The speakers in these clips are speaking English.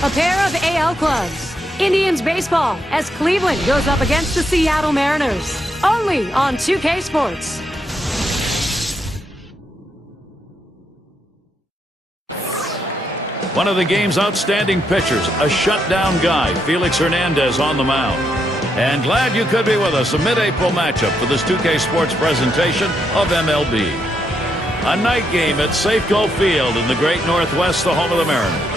A pair of AL clubs. Indians baseball as Cleveland goes up against the Seattle Mariners. Only on 2K Sports. One of the game's outstanding pitchers, a shutdown guy, Felix Hernandez on the mound. And glad you could be with us, a mid-April matchup for this 2K Sports presentation of MLB. A night game at Safeco Field in the great Northwest, the home of the Mariners.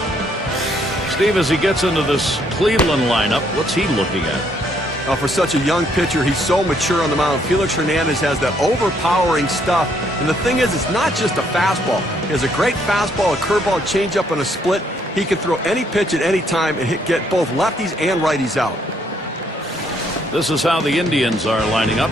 Steve, as he gets into this Cleveland lineup, what's he looking at? For such a young pitcher, he's so mature on the mound. Felix Hernandez has that overpowering stuff. And the thing is, it's not just a fastball. He has a great fastball, a curveball, changeup, and a split. He can throw any pitch at any time and get both lefties and righties out. This is how the Indians are lining up.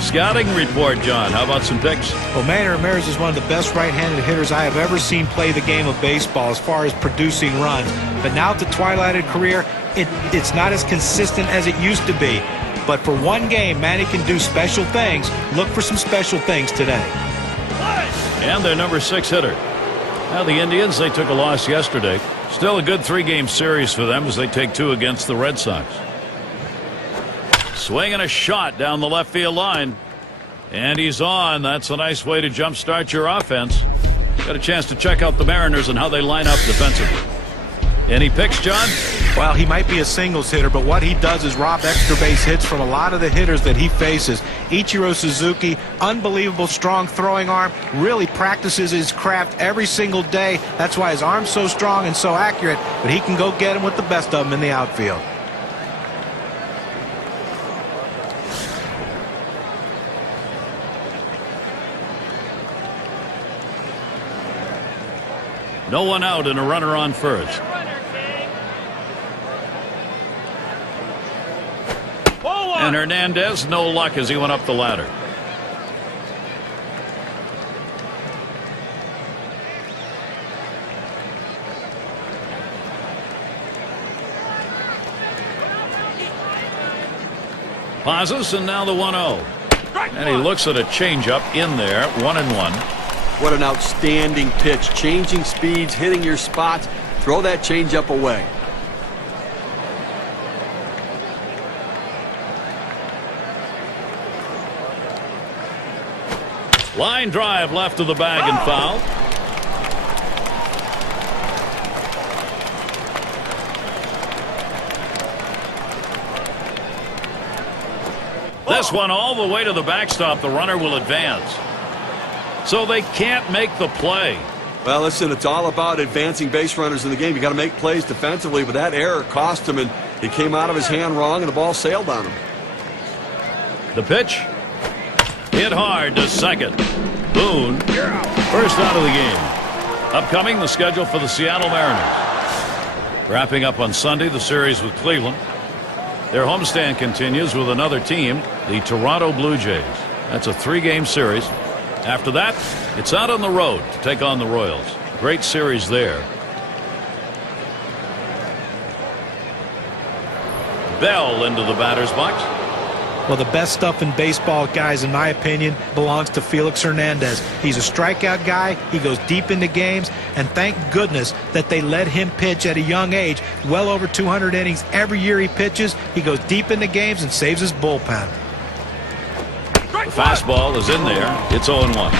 Scouting report, John. How about some picks? Well, Manny Ramirez is one of the best right-handed hitters I have ever seen play the game of baseball as far as producing runs. But now at the twilight of career, it's not as consistent as it used to be. But for one game, Manny can do special things. Look for some special things today. And their number 6 hitter. Now the Indians, they took a loss yesterday. Still a good 3-game series for them as they take 2 against the Red Sox. Swinging a shot down the left field line. And he's on. That's a nice way to jumpstart your offense. Got a chance to check out the Mariners and how they line up defensively. Any picks, John? Well, he might be a singles hitter, but what he does is rob extra base hits from a lot of the hitters that he faces. Ichiro Suzuki, unbelievable strong throwing arm, really practices his craft every single day. That's why his arm's so strong and so accurate, but he can go get him with the best of them in the outfield. No one out and a runner on first. And Hernandez, no luck as he went up the ladder. Pauses, and now the 1-0. And he looks at a changeup in there, 1-1. What an outstanding pitch. Changing speeds, hitting your spots. Throw that changeup away. Line drive left of the bag and foul. This one all the way to the backstop. The runner will advance. So they can't make the play. Well, listen, it's all about advancing base runners in the game. You got to make plays defensively, but that error cost him, and it came out of his hand wrong, and the ball sailed on him. The pitch. Hit hard to second. Boone, first out of the game. Upcoming, the schedule for the Seattle Mariners. Wrapping up on Sunday, the series with Cleveland. Their homestand continues with another team, the Toronto Blue Jays. That's a 3-game series. After that, it's out on the road to take on the Royals. Great series there. Bell into the batter's box. Well, the best stuff in baseball, guys, in my opinion, belongs to Felix Hernandez. He's a strikeout guy. He goes deep into games, and thank goodness that they let him pitch at a young age. Well over 200 innings every year he pitches. He goes deep into games and saves his bullpen. The fastball is in there. It's 0-1.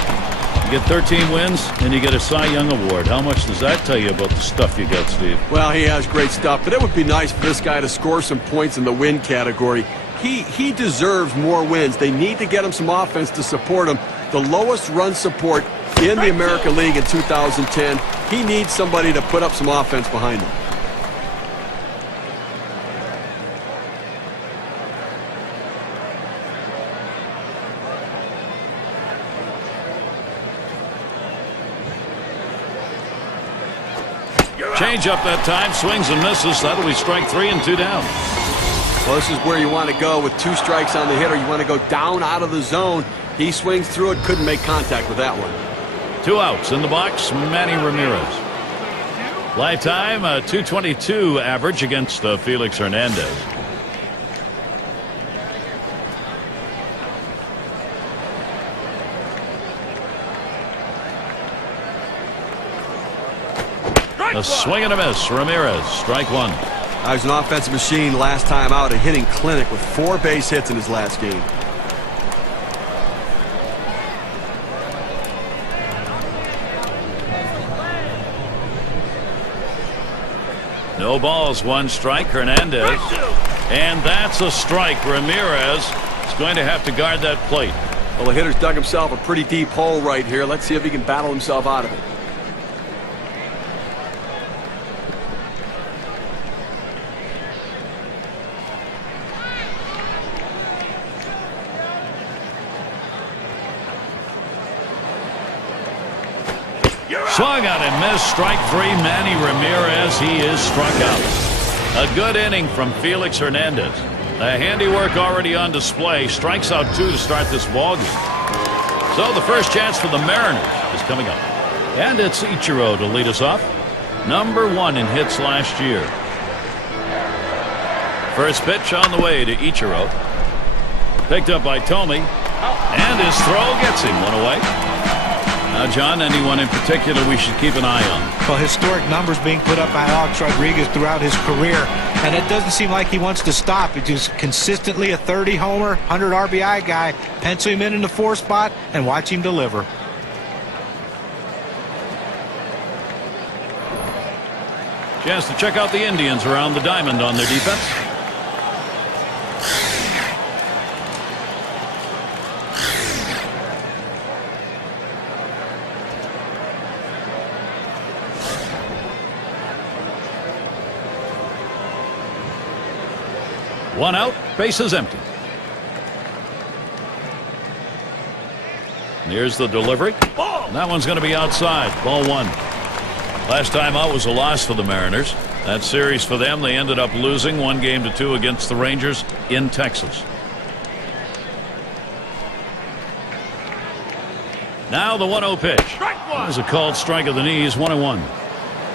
You get 13 wins, and you get a Cy Young Award. How much does that tell you about the stuff you got, Steve? Well, he has great stuff, but it would be nice for this guy to score some points in the win category. He deserves more wins. They need to get him some offense to support him. The lowest run support in the American League in 2010. He needs somebody to put up some offense behind him. Change up that time, swings and misses. That'll be strike 3 and 2 down. Well, this is where you want to go with 2 strikes on the hitter. You want to go down out of the zone. He swings through it, couldn't make contact with that one. 2 outs in the box, Manny Ramirez. Lifetime, a .222 average against Felix Hernandez. A swing and a miss. Ramirez, strike one. He was an offensive machine last time out, a hitting clinic with 4 base hits in his last game. No balls, 1 strike. Hernandez. And that's a strike. Ramirez is going to have to guard that plate. Well, the hitter's dug himself a pretty deep hole right here. Let's see if he can battle himself out of it. Swung on and missed. Strike 3. Manny Ramirez. He is struck out. A good inning from Felix Hernandez. The handiwork already on display. Strikes out 2 to start this ballgame. So the first chance for the Mariners is coming up. And it's Ichiro to lead us off. Number 1 in hits last year. First pitch on the way to Ichiro. Picked up by Tomey. And his throw gets him 1 away. Now, John, anyone in particular we should keep an eye on? Well, historic numbers being put up by Alex Rodriguez throughout his career, and it doesn't seem like he wants to stop. He's just consistently a 30-homer, 100 RBI guy. Pencil him in the 4 spot and watch him deliver. Chance to check out the Indians around the diamond on their defense. One out, bases empty. Here's the delivery. That one's going to be outside. Ball 1. Last time out was a loss for the Mariners. That series for them, they ended up losing 1-2 against the Rangers in Texas. Now the 1-0 pitch. That was a called strike of the knees. 1-1.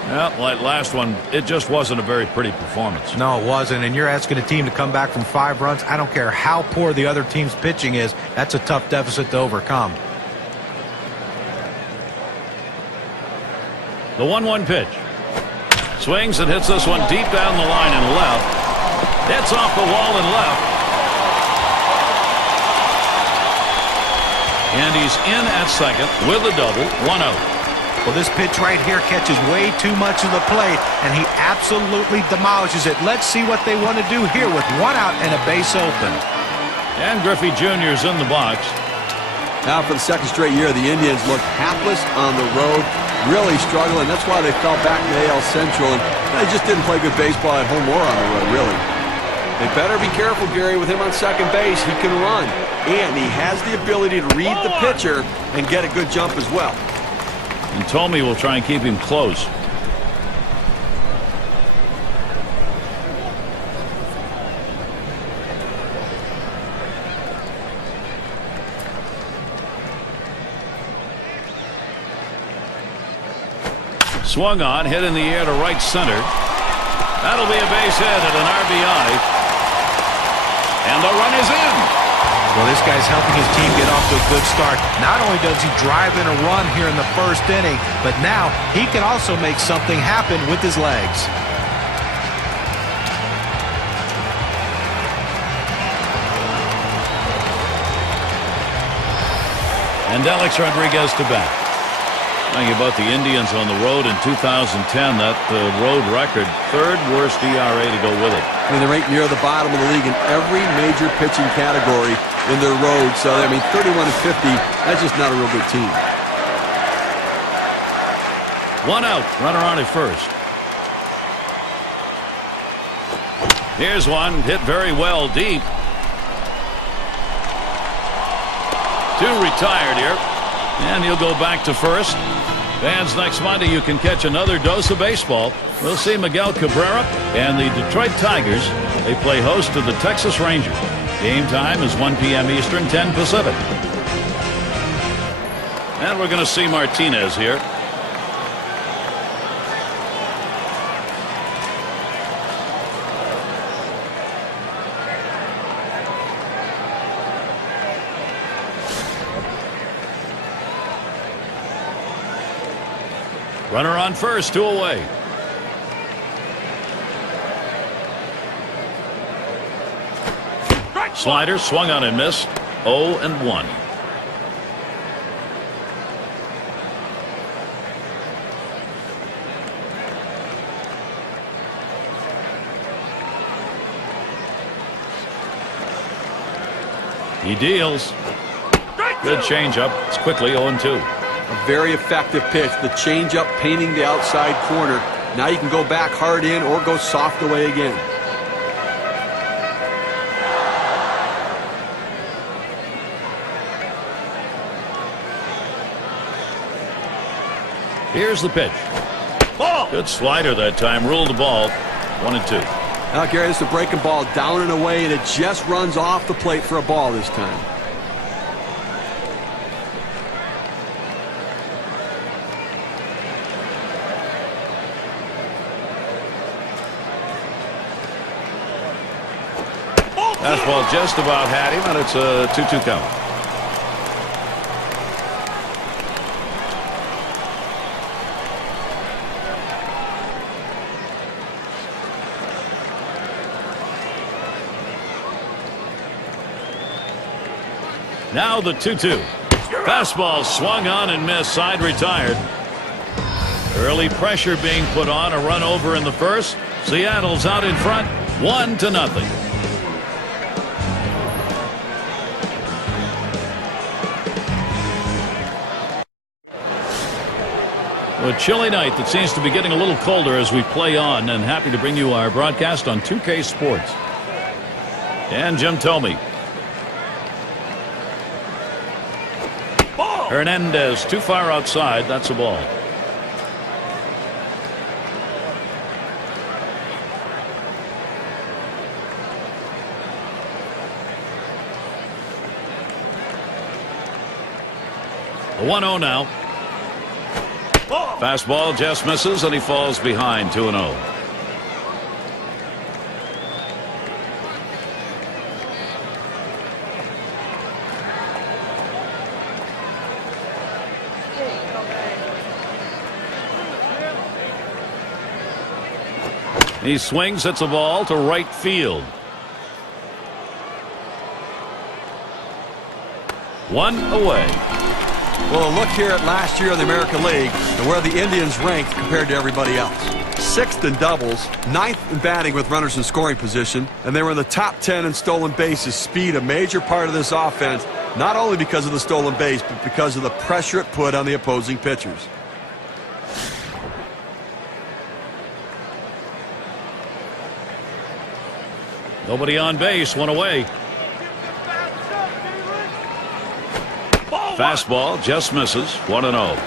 Well, like last one, it just wasn't a very pretty performance. No, it wasn't, and you're asking a team to come back from 5 runs. I don't care how poor the other team's pitching is. That's a tough deficit to overcome. The 1-1 pitch. Swings and hits this one deep down the line and left. Hits off the wall and left. And he's in at second with a double. 1 out. Well, this pitch right here catches way too much of the plate, and he absolutely demolishes it. Let's see what they want to do here with 1 out and a base open. And Griffey Jr.'s in the box. Now for the 2nd straight year, the Indians looked hapless on the road, really struggling. That's why they fell back in the AL Central, and they just didn't play good baseball at home or on the road, really. They better be careful, Gary, with him on second base. He can run, and he has the ability to read the pitcher and get a good jump as well. And Tomey will try and keep him close. Swung on, hit in the air to right center. That'll be a base hit and an RBI. And the run is in. Well, this guy's helping his team get off to a good start. Not only does he drive in a run here in the 1st inning, but now he can also make something happen with his legs. And Alex Rodriguez to bat. Talking about the Indians on the road in 2010, that road record, 3rd worst ERA to go with it. I mean, they're right near the bottom of the league in every major pitching category in their road. So, I mean, 31-50, that's just not a real good team. 1 out, runner on at first. Here's one, hit very well deep. 2 retired here, and he'll go back to first. Fans, next Monday you can catch another dose of baseball. We'll see Miguel Cabrera and the Detroit Tigers. They play host to the Texas Rangers. Game time is 1 p.m. Eastern, 10 Pacific. And we're going to see Martinez here. Runner on first, 2 away. Slider swung on and missed. 0-1. He deals. Good changeup. It's quickly 0-2. A very effective pitch. The changeup painting the outside corner. Now you can go back hard in or go soft away again. Here's the pitch. Ball. Good slider that time. Ruled the ball. 1-2. Now, Gary, this is a breaking ball down and away, and it just runs off the plate for a ball this time. Fastball just about had him, and it's a 2-2 count. Now the 2-2. Fastball swung on and missed. Side retired. Early pressure being put on. A run over in the first. Seattle's out in front. 1-0. A chilly night that seems to be getting a little colder as we play on, and happy to bring you our broadcast on 2K Sports. And Jim Thome. Hernandez too far outside. That's a ball. The 1-0 now. Fastball just misses, and he falls behind. 2-0. He swings, hits a ball to right field. 1 away. Well, look here at last year in the American League and where the Indians ranked compared to everybody else. 6th in doubles, 9th in batting with runners in scoring position, and they were in the top 10 in stolen bases. Speed, a major part of this offense, not only because of the stolen base, but because of the pressure it put on the opposing pitchers. Nobody on base, 1 away. Fastball just misses. 1-0.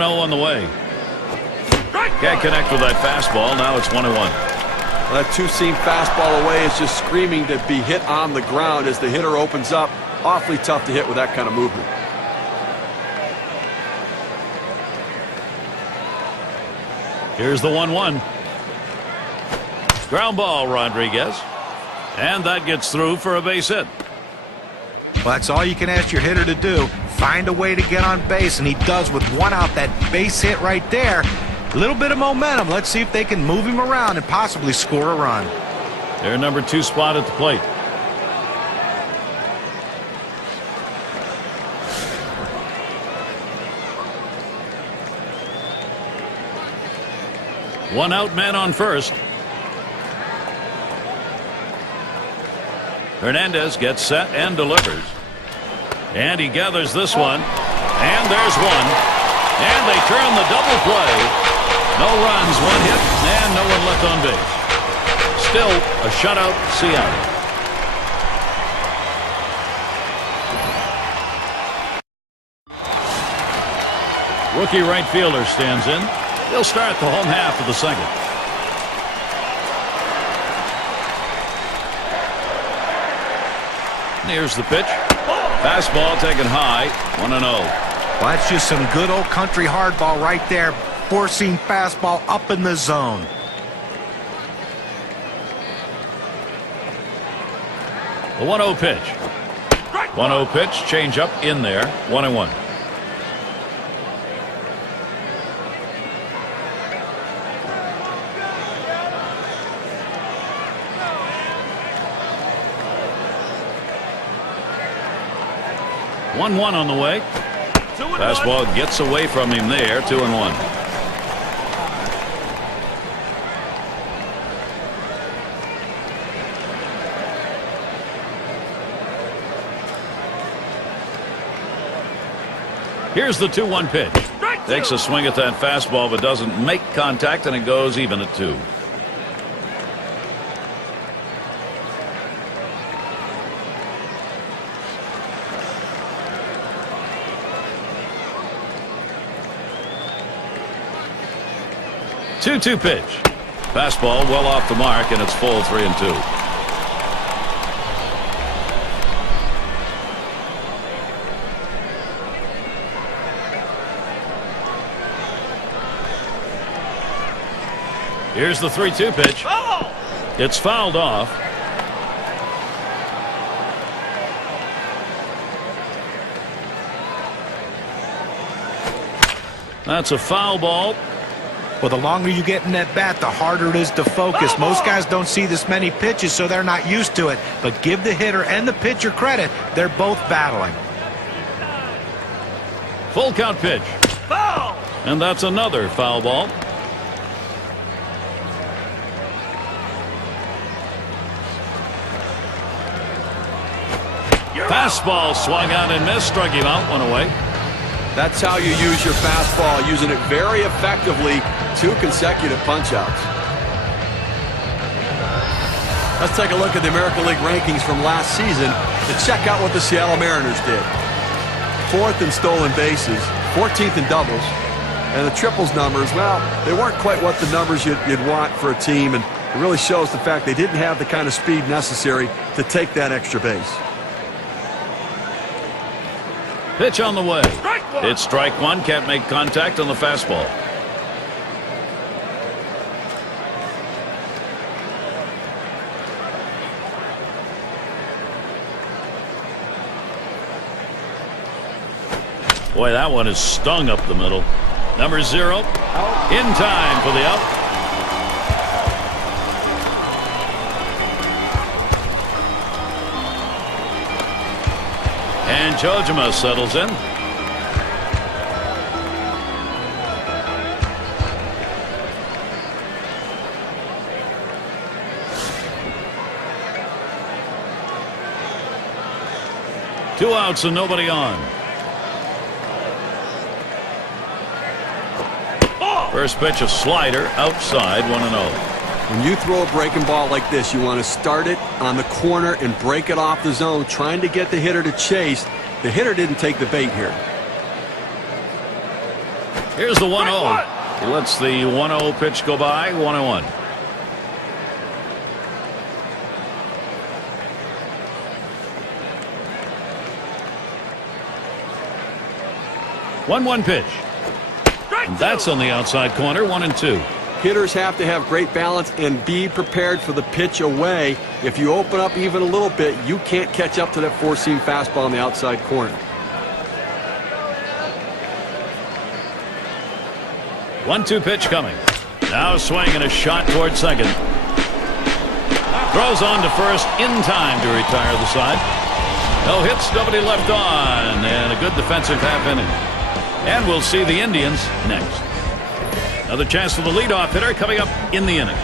On the way. Can't connect with that fastball. Now it's 1-1. That two-seam fastball away is just screaming to be hit on the ground as the hitter opens up. Awfully tough to hit with that kind of movement. Here's the 1-1. Ground ball, Rodriguez. And that gets through for a base hit. Well, that's all you can ask your hitter to do. Find a way to get on base, and he does with 1 out. That base hit right there. A little bit of momentum. Let's see if they can move him around and possibly score a run. Their number 2 spot at the plate. One out, man on first. Hernandez gets set and delivers. And he gathers this one. And there's one. And they turn the double play. No runs, 1 hit, and no one left on base. Still a shutout, Seattle. Rookie right fielder stands in. He'll start the home half of the second. Here's the pitch. Fastball taken high. 1-0. Well, that's just some good old country hardball right there. Four-seam fastball up in the zone. The 1-0 pitch. 1-0 pitch, change up in there, 1-1. One on the way. Fastball gets away from him there. 2-1. Here's the 2-1 pitch. Takes a swing at that fastball, but doesn't make contact, and it goes even at 2. Two pitch. Fastball well off the mark, and it's full 3-2. Here's the 3-2 pitch. It's fouled off. That's a foul ball. Well, the longer you get in that bat, the harder it is to focus. Most guys don't see this many pitches, so they're not used to it. But give the hitter and the pitcher credit. They're both battling. Full count pitch. Foul! And that's another foul ball. Fastball swung out and missed. Struck him out. 1 away. That's how you use your fastball, using it very effectively. 2 consecutive punch-outs. Let's take a look at the American League rankings from last season to check out what the Seattle Mariners did. 4th in stolen bases, 14th in doubles, and the triples numbers, well, they weren't quite what the numbers you'd want for a team, and it really shows the fact they didn't have the kind of speed necessary to take that extra base. Pitch on the way. It's strike 1. Can't make contact on the fastball. Boy, that one is stung up the middle. Number 0 in time for the out. And Jojima settles in. Two outs and nobody on. First pitch, a slider outside, 1-0. When you throw a breaking ball like this, you want to start it on the corner and break it off the zone, trying to get the hitter to chase. The hitter didn't take the bait here. Here's the 1-0. He lets the 1-0 pitch go by, 1-1. One pitch. And that's on the outside corner, 1-2. Hitters have to have great balance and be prepared for the pitch away. If you open up even a little bit, you can't catch up to that four-seam fastball on the outside corner. 1-2 pitch coming. Now a swing and a shot towards second. Throws on to first in time to retire the side. No hits, nobody left on, and a good defensive half inning. And we'll see the Indians next. Another chance for the leadoff hitter coming up in the inning.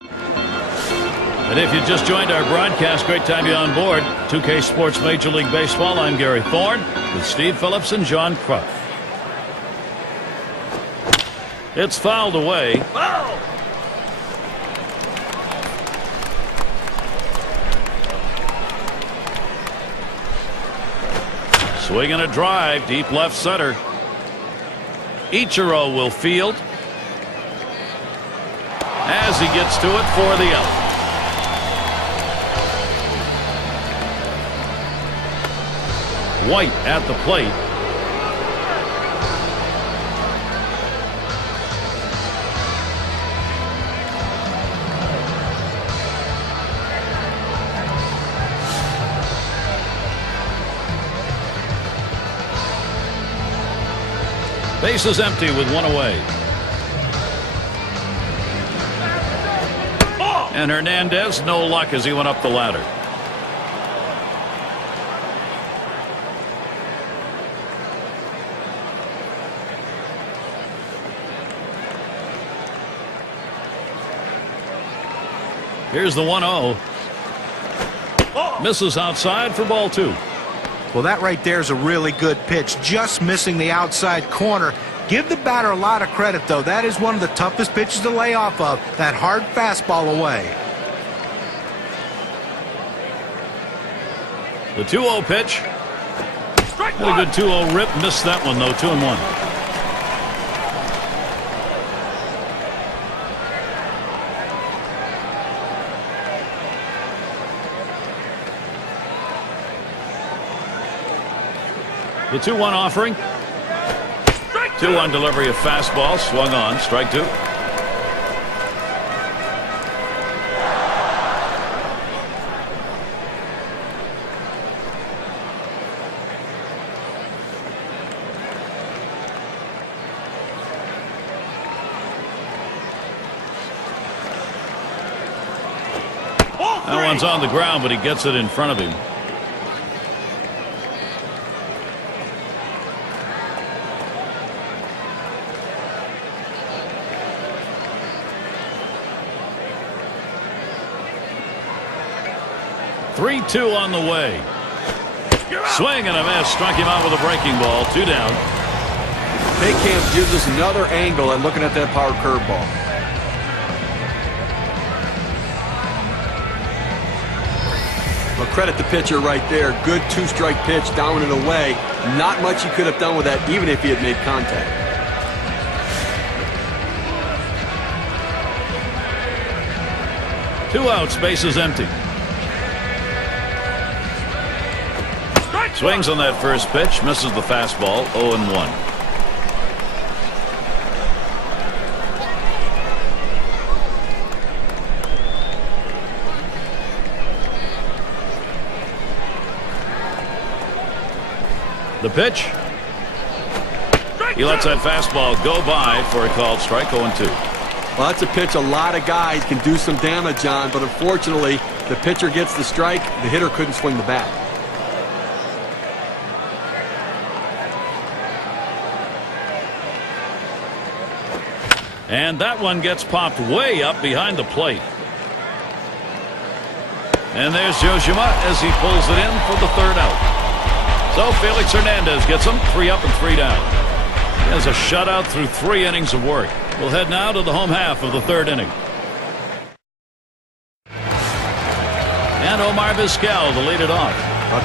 And if you just joined our broadcast, great to have you on board. 2K Sports Major League Baseball. I'm Gary Thorne with Steve Phillips and John Kruk. It's fouled away. Foul! Swing and a drive, deep left center. Ichiro will field as he gets to it for the out. White at the plate. Base is empty with one away. And Hernandez, no luck as he went up the ladder. Here's the 1-0. Misses outside for ball 2. Well, that right there is a really good pitch, just missing the outside corner. Give the batter a lot of credit, though. That is one of the toughest pitches to lay off of, that hard fastball away. The 2-0 pitch. Had a good 2-0 rip. Missed that one, though. 2-1. The 2-1 offering. 2-1 delivery of fastball. Swung on. Strike 2. That one's on the ground, but he gets it in front of him. Two on the way. Swing and a miss. Struck him out with a breaking ball. 2 down. Camp gives us another angle at looking at that power curveball. Well, credit the pitcher right there. Good 2-strike pitch down and away. Not much he could have done with that, even if he had made contact. Two outs. Base is empty. Swings on that first pitch, misses the fastball. 0-1. The pitch. He lets that fastball go by for a called strike. 0-2. Well, that's a pitch a lot of guys can do some damage on, but unfortunately, the pitcher gets the strike. The hitter couldn't swing the bat. And that one gets popped way up behind the plate. And there's Joshima as he pulls it in for the 3rd out. So Felix Hernandez gets him 3 up and 3 down. He has a shutout through 3 innings of work. We'll head now to the home half of the 3rd inning. And Omar Vizquel to lead it off.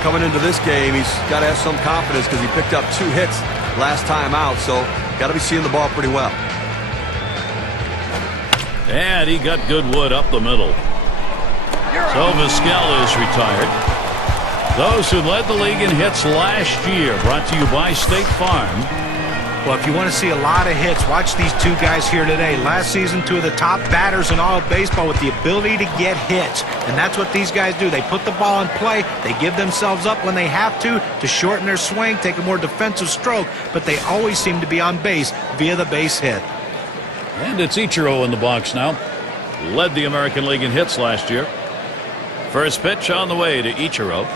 Coming into this game, he's got to have some confidence because he picked up 2 hits last time out, so got to be seeing the ball pretty well. And he got good wood up the middle. So Vizquel is retired. Those who led the league in hits last year, brought to you by State Farm. Well, if you want to see a lot of hits, watch these 2 guys here today. Last season, 2 of the top batters in all of baseball with the ability to get hits. And that's what these guys do. They put the ball in play. They give themselves up when they have to shorten their swing, take a more defensive stroke. But they always seem to be on base via the base hit. And it's Ichiro in the box now. Led the American League in hits last year. First pitch on the way to Ichiro.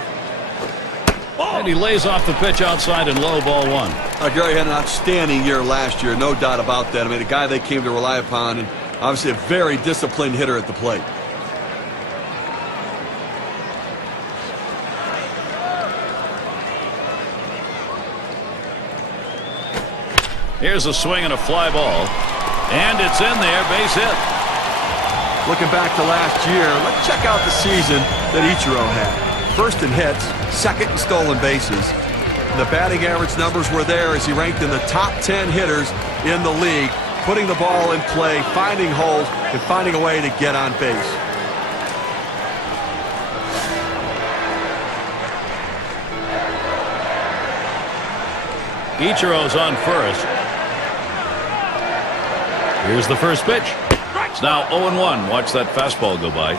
And he lays off the pitch outside and low, ball 1. Gary had an outstanding year last year, no doubt about that. I mean, a guy they came to rely upon, and obviously a very disciplined hitter at the plate. Here's a swing and a fly ball. And it's in there, base hit. Looking back to last year, let's check out the season that Ichiro had. First in hits, second in stolen bases. The batting average numbers were there as he ranked in the top 10 hitters in the league, putting the ball in play, finding holes, and finding a way to get on base. Ichiro's on first. Here's the first pitch. It's now 0-1. Watch that fastball go by.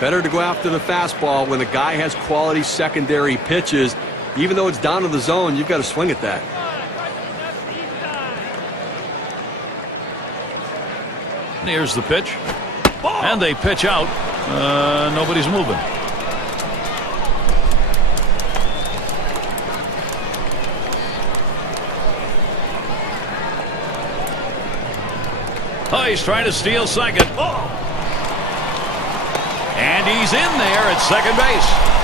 Better to go after the fastball when the guy has quality secondary pitches. Even though it's down to the zone, you've got to swing at that. And here's the pitch. And they pitch out. Nobody's moving. Oh, he's trying to steal second. And he's in there at second base.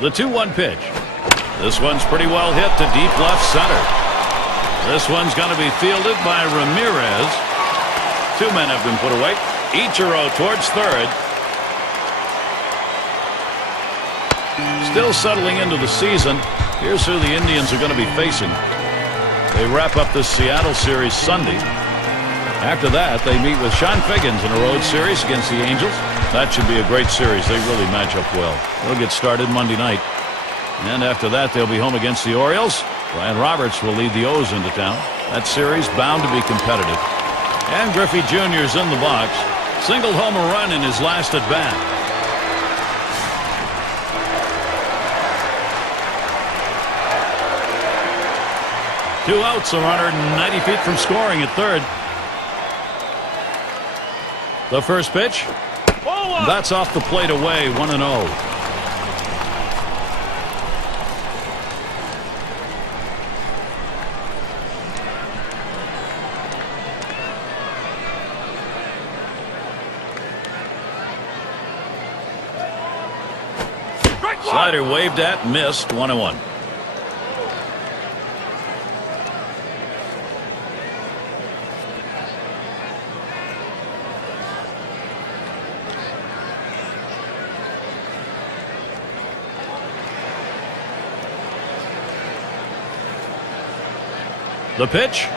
The 2-1 pitch. This one's pretty well hit to deep left center. This one's going to be fielded by Ramirez. 2 men have been put away. Ichiro towards third. Still settling into the season. Here's who the Indians are going to be facing. They wrap up this Seattle series Sunday. After that, they meet with Sean Figgins in a road series against the Angels. That should be a great series. They really match up well. They'll get started Monday night. And after that, they'll be home against the Orioles. Brian Roberts will lead the O's into town. That series bound to be competitive. And Griffey Jr.'s in the box. Singled home a run in his last at bat. Two outs, a runner 90 feet from scoring at third. The first pitch. That's off the plate away, 1-0. Slider waved at, missed, 1-1. The pitch.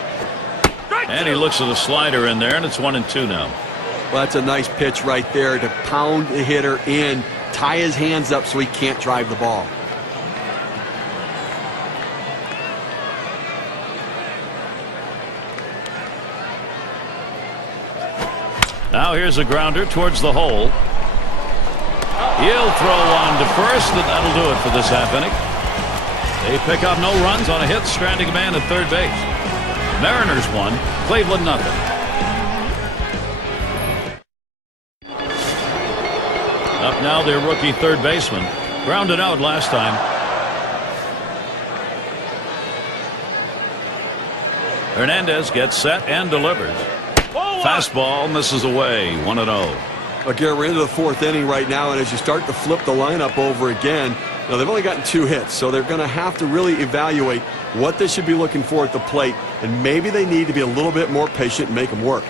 And he looks at the slider in there, and it's 1-2 now. Well, that's a nice pitch right there to pound the hitter in, tie his hands up so he can't drive the ball. Now here's a grounder towards the hole. He'll throw on to first, and that'll do it for this half inning. They pick up no runs on a hit, stranding a man at third base. Mariners won, Cleveland nothing. Up now their rookie third baseman. Grounded out last time. Hernandez gets set and delivers. Fastball misses away, 1-0. Again, we're into the fourth inning right now, and as you start to flip the lineup over again, now they've only gotten 2 hits, so they're going to have to really evaluate what they should be looking for at the plate, and maybe they need to be a little bit more patient and make them work.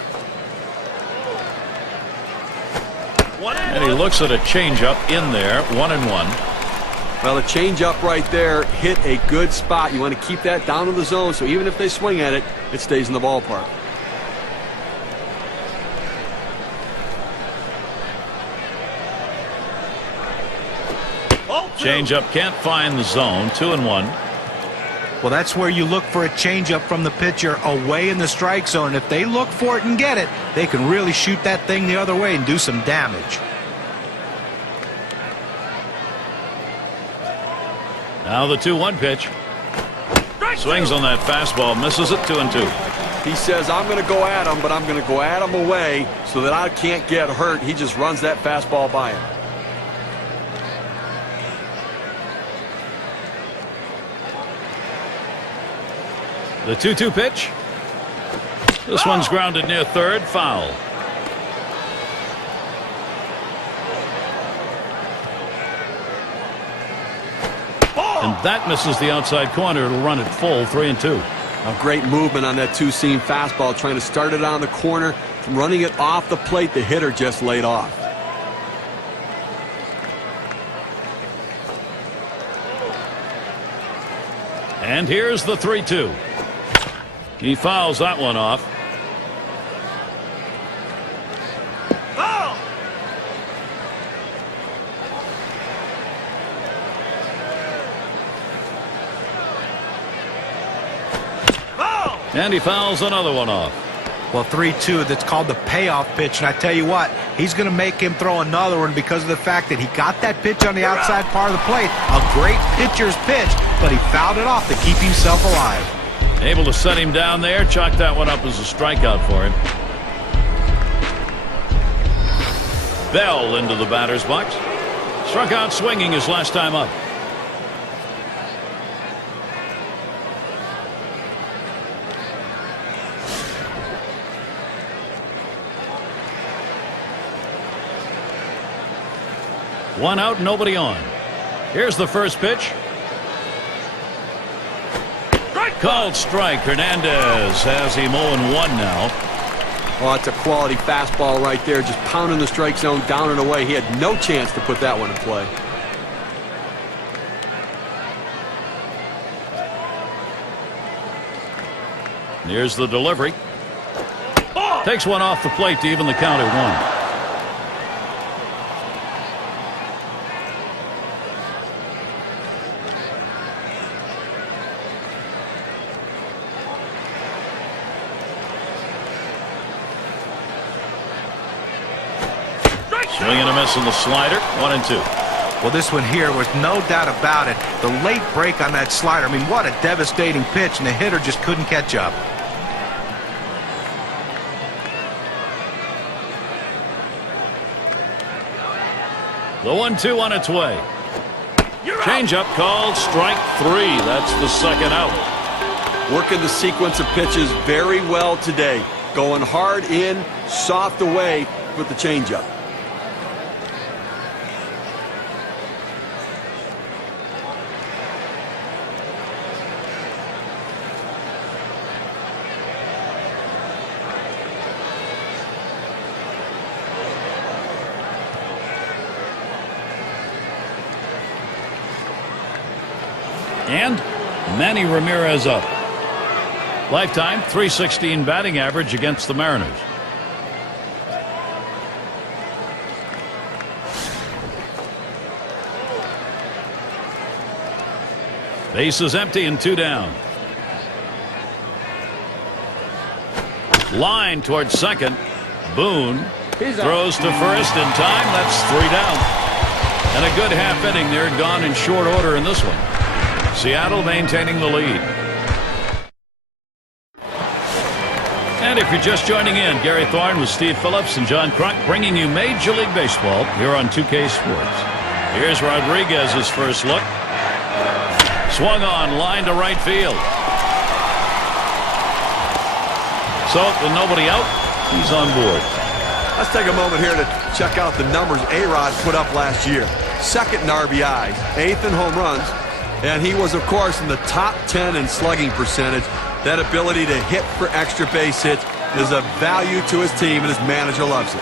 And he looks at a changeup in there, 1-1. Well, the changeup right there hit a good spot. You want to keep that down in the zone, so even if they swing at it, it stays in the ballpark. Changeup can't find the zone, 2-1. Well, that's where you look for a changeup from the pitcher away in the strike zone. If they look for it and get it, they can really shoot that thing the other way and do some damage. Now the 2-1 pitch. Swings on that fastball, misses it, 2-2. He says, I'm going to go at him, but I'm going to go at him away so that I can't get hurt. He just runs that fastball by him. The 2-2 pitch. This one's grounded near third, foul. And that misses the outside corner. It'll run it full, 3-2. A great movement on that two-seam fastball, trying to start it on the corner. From running it off the plate, the hitter just laid off. And here's the 3-2. He fouls that one off. And he fouls another one off. Well, 3-2, that's called the payoff pitch. And I tell you what, he's going to make him throw another one because of the fact that he got that pitch on the outside part of the plate. A great pitcher's pitch, but he fouled it off to keep himself alive. Able to set him down there. Chalk that one up as a strikeout for him. Bell into the batter's box. Struck out swinging his last time up. One out, nobody on. Here's the first pitch. Called strike. Hernandez has him 0-1 now. Oh, it's a quality fastball right there, just pounding the strike zone down and away. He had no chance to put that one in play. Here's the delivery. Takes one off the plate to even the count at 1. Swing and a miss on the slider. 1-2. Well, this one here was no doubt about it. The late break on that slider. I mean, what a devastating pitch, and the hitter just couldn't catch up. The 1-2 on its way. Changeup called strike 3. That's the second out. Working the sequence of pitches very well today. Going hard in, soft away with the changeup. And Manny Ramirez up. Lifetime .316 batting average against the Mariners. Base is empty and 2 down. Line towards second. Boone throws to first in time. That's 3 down. And a good half inning there, gone in short order in this one. Seattle maintaining the lead. And if you're just joining in, Gary Thorne with Steve Phillips and John Crunk bringing you Major League Baseball here on 2K Sports. Here's Rodriguez's first look. Swung on, line to right field. So with nobody out, he's on board. Let's take a moment here to check out the numbers A-Rod put up last year. Second in RBIs, 8th in home runs, and he was, of course, in the top 10 in slugging percentage. That ability to hit for extra base hits is a value to his team, and his manager loves it.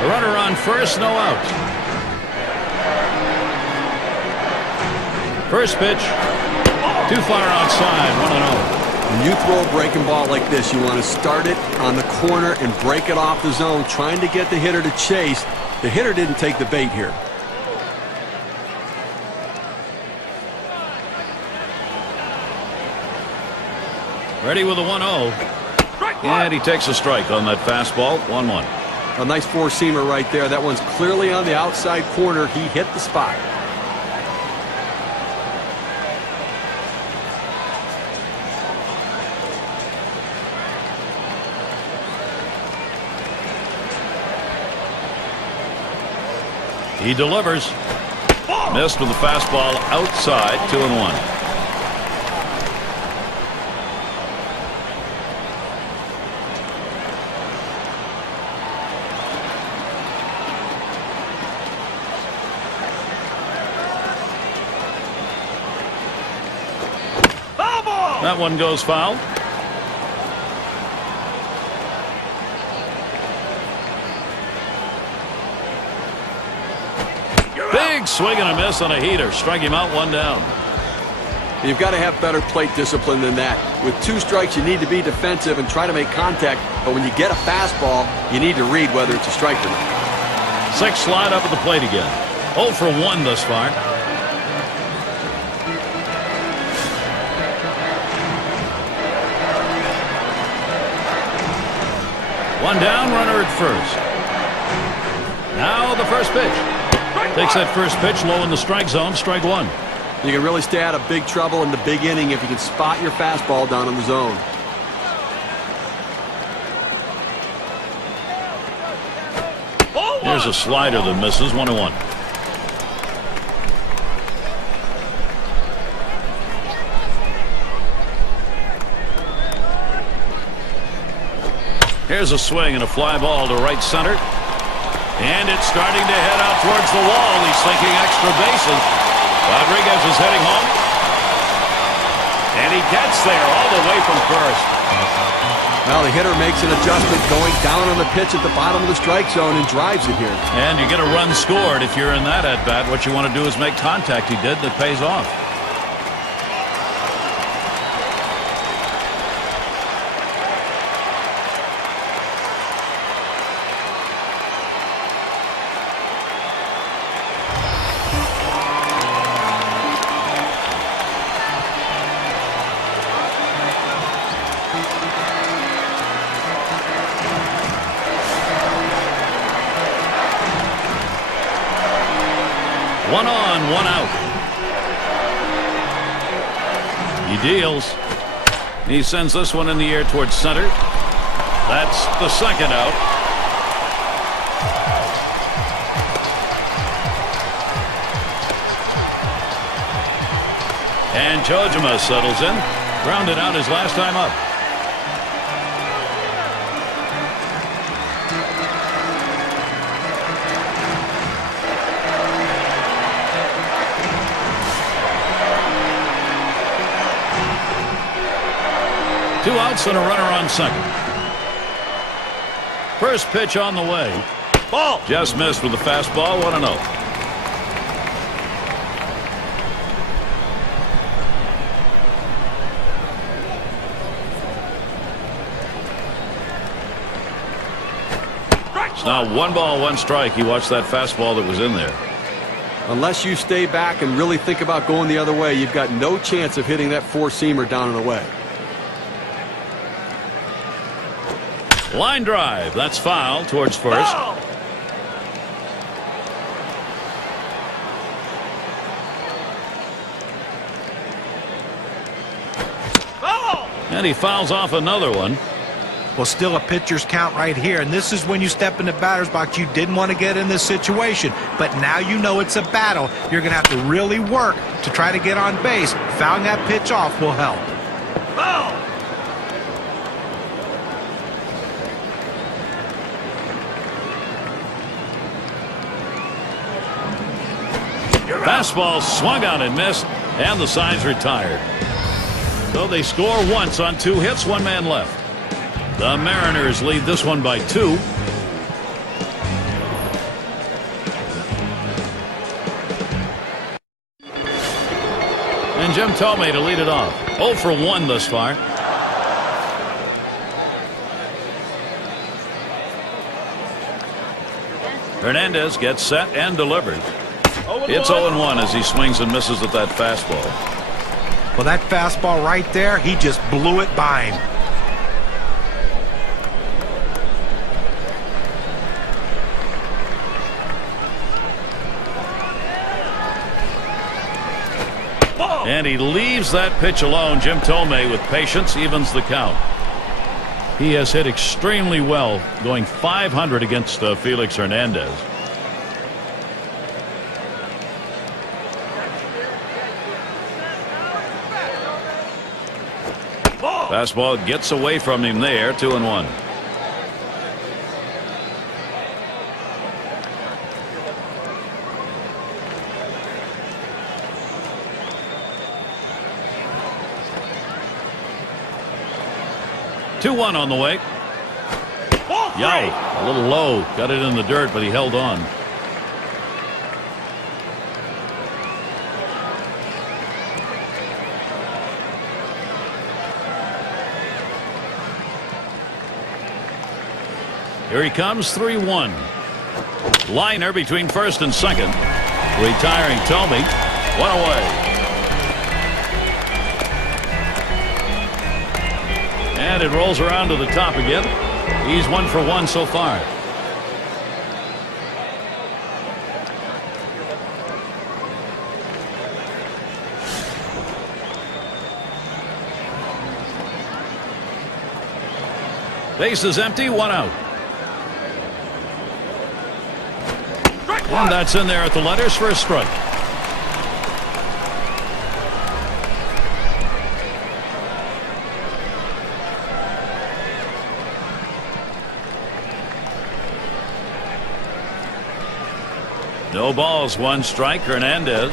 The runner on first, no out. First pitch, too far outside, 1-0. When you throw a breaking ball like this, you want to start it on the corner and break it off the zone, trying to get the hitter to chase. The hitter didn't take the bait here. Ready with a 1-0. And he takes a strike on that fastball, 1-1. A nice four-seamer right there. That one's clearly on the outside corner. He hit the spot. He delivers. Missed with the fastball outside, 2-1. That one goes foul. Big swing and a miss on a heater. Strike him out, 1 down. You've got to have better plate discipline than that. With 2 strikes, you need to be defensive and try to make contact. But when you get a fastball, you need to read whether it's a strike or not. 6 slide up at the plate again. 0 for 1 thus far. One down, runner at first. Now the first pitch. Takes that first pitch low in the strike zone, strike 1. You can really stay out of big trouble in the big inning if you can spot your fastball down in the zone. Here's a slider that misses, 1-1. Here's a swing and a fly ball to right center. And it's starting to head out towards the wall. He's thinking extra bases. Rodriguez is heading home. And he gets there all the way from first. Well, the hitter makes an adjustment going down on the pitch at the bottom of the strike zone and drives it here. And you get a run scored if you're in that at-bat. What you want to do is make contact. He did. That pays off. One on, 1 out. He deals. He sends this one in the air towards center. That's the second out. And Chojima settles in. Grounded out his last time up. Two outs and a runner on second. First pitch on the way. Ball. Just missed with the fastball. 1-0. It's now 1 ball, 1 strike. He watched that fastball that was in there. Unless you stay back and really think about going the other way, you've got no chance of hitting that 4-seamer down and away. Line drive. That's foul towards first. And he fouls off another one. Well, still a pitcher's count right here, and this is when you step in the batter's box. You didn't want to get in this situation, but now you know it's a battle. You're going to have to really work to try to get on base. Fouling that pitch off will help. Fastball swung on and missed, and the side's retired. So they score once on 2 hits, 1 man left. The Mariners lead this one by 2. And Jim Tomei to lead it off. 0 for 1 thus far. Hernandez gets set and delivers. It's 0-1 as he swings and misses at that fastball. Well, that fastball right there, he just blew it by him. And he leaves that pitch alone. Jim Tomei with patience evens the count. He has hit extremely well, going .500 against Felix Hernandez. Fastball gets away from him there. 2-1. Two-1 on the way. Yow, a little low. Got it in the dirt, but he held on. Here he comes, 3-1. Liner between first and second. Retiring Tomey. One away. And it rolls around to the top again. He's 1 for 1 so far. Base is empty, 1 out. And that's in there at the letters for a strike. No balls, 1 strike. Hernandez.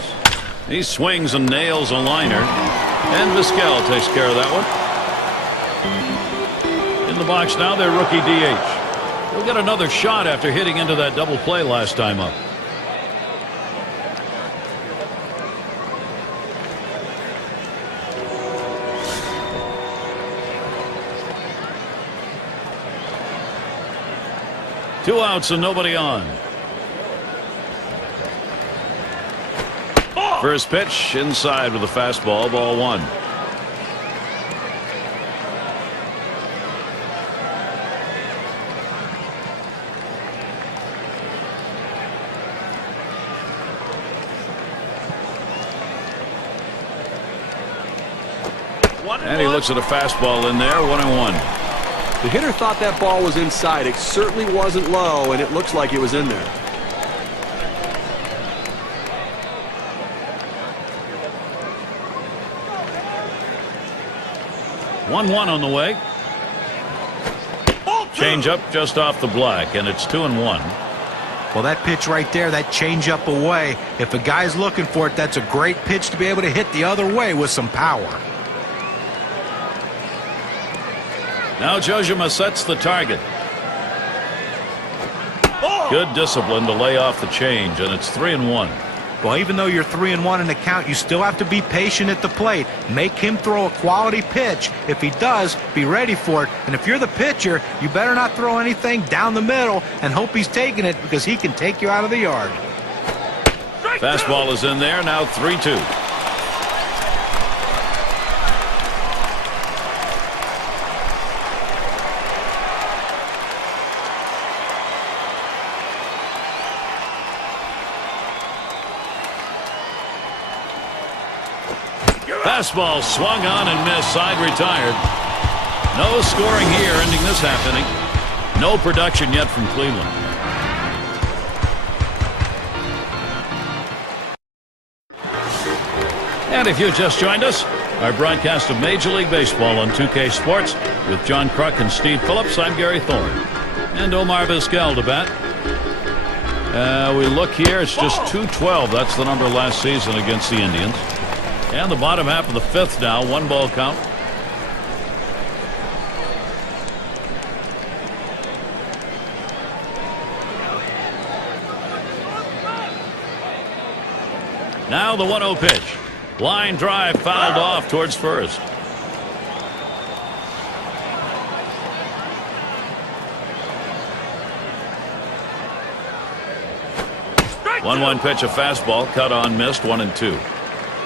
He swings and nails a liner. And Vizquel takes care of that one. In the box now, their rookie DH. He'll get another shot after hitting into that double play last time up. Two outs and nobody on. First pitch inside with a fastball, ball 1. And he looks at a fastball in there, 1-1. The hitter thought that ball was inside. It certainly wasn't low, and it looks like it was in there. One on the way. Change up just off the black, and it's 2-1. Well, that pitch right there, that change up away, if a guy's looking for it, that's a great pitch to be able to hit the other way with some power. Now Jojima sets the target. Good discipline to lay off the change, and it's 3-1. Well, even though you're 3-1 in the count, you still have to be patient at the plate. Make him throw a quality pitch. If he does, be ready for it. And if you're the pitcher, you better not throw anything down the middle and hope he's taking it, because he can take you out of the yard. Fastball is in there, now 3-2. Fastball swung on and missed, side retired. No scoring here, ending this half inning. No production yet from Cleveland. And if you just joined us, our broadcast of Major League Baseball on 2K Sports with John Kruk and Steve Phillips. I'm Gary Thorne. And Omar Vizquel to bat. We look here, it's just 2-12. That's the number last season against the Indians. And the bottom half of the 5th now, 1-ball count. Now the 1-0 pitch. Line drive fouled off towards first. Strike 1-1 pitch, a fastball, cut on, missed, 1-2.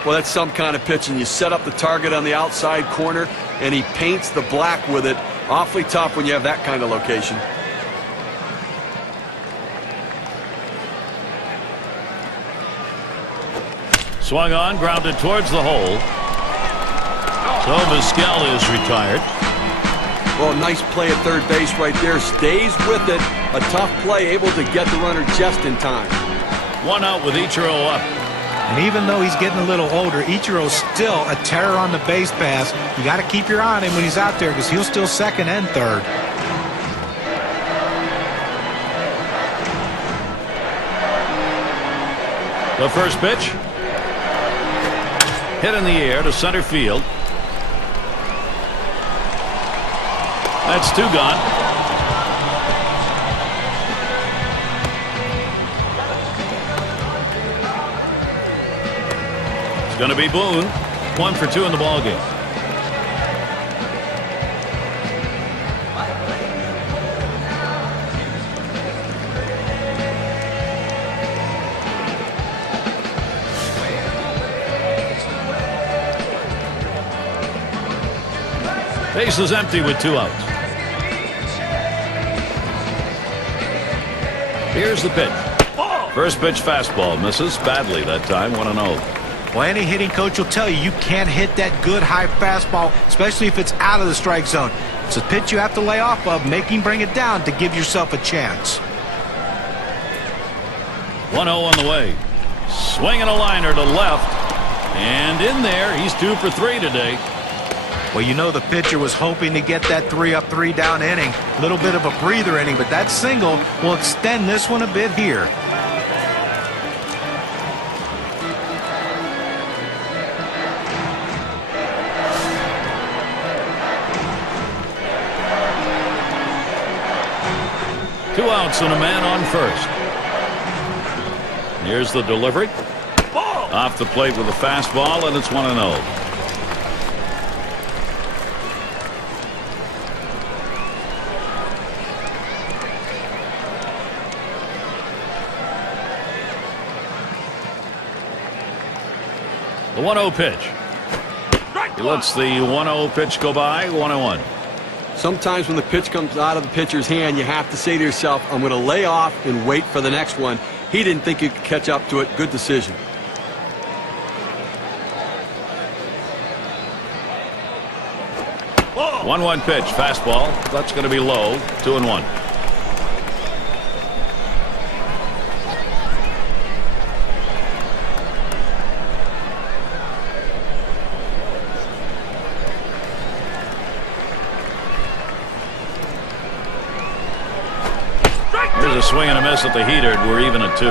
Well, that's some kind of pitch, and you set up the target on the outside corner, and he paints the black with it. Awfully tough when you have that kind of location. Swung on, grounded towards the hole. So Vizquel is retired. Well, nice play at third base right there. Stays with it. A tough play, able to get the runner just in time. 1 out with Ichiro up. And even though he's getting a little older, Ichiro's still a terror on the base pass. You got to keep your eye on him when he's out there, because he'll still second and third. The first pitch. Hit in the air to center field. That's 2 gone. Going to be Boone. 1 for 2 in the ballgame. Base is empty with 2 outs. Here's the pitch. First pitch fastball misses badly that time. 1-0. Well, any hitting coach will tell you you can't hit that good high fastball, especially if it's out of the strike zone. It's a pitch you have to lay off of, make him bring it down to give yourself a chance. 1-0 on the way. Swinging a liner to left. And in there, he's 2 for 3 today. Well, you know the pitcher was hoping to get that 3-up, 3-down inning. A little bit of a breather inning, but that single will extend this one a bit here. Two outs and a man on first. Here's the delivery. Off the plate with a fastball, and it's 1-0. The 1-0 pitch. He lets the 1-0 pitch go by. 1-1. Sometimes when the pitch comes out of the pitcher's hand, you have to say to yourself, I'm going to lay off and wait for the next one. He didn't think he could catch up to it. Good decision. Whoa. 1-1 pitch, fastball. That's going to be low. 2-1. Here's a swing and a miss at the heater. We're even at 2.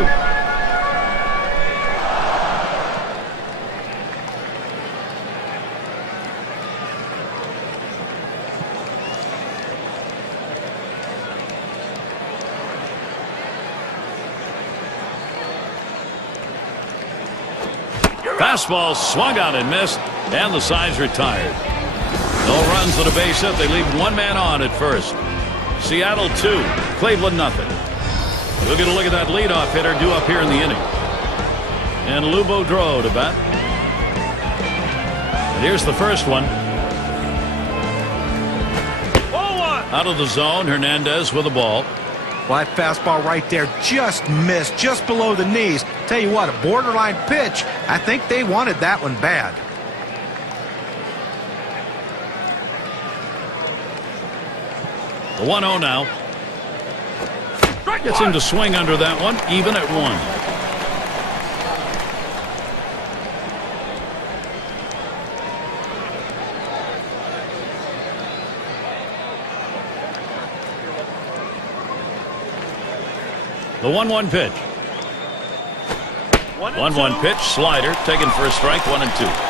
Fastball swung out and missed, and the side's retired. No runs at a base hit. They leave one man on at first. Seattle 2, Cleveland nothing. We'll get a look at that leadoff hitter due up here in the inning. And Lou Boudreau to bat. And here's the first one. Out of the zone, Hernandez with the ball. Well, that fastball right there just missed, just below the knees. Tell you what, a borderline pitch. I think they wanted that one bad. The 1-0 now. Gets him to swing under that one, even at 1. The 1-1 pitch. 1-1 pitch, slider, taken for a strike, 1-2.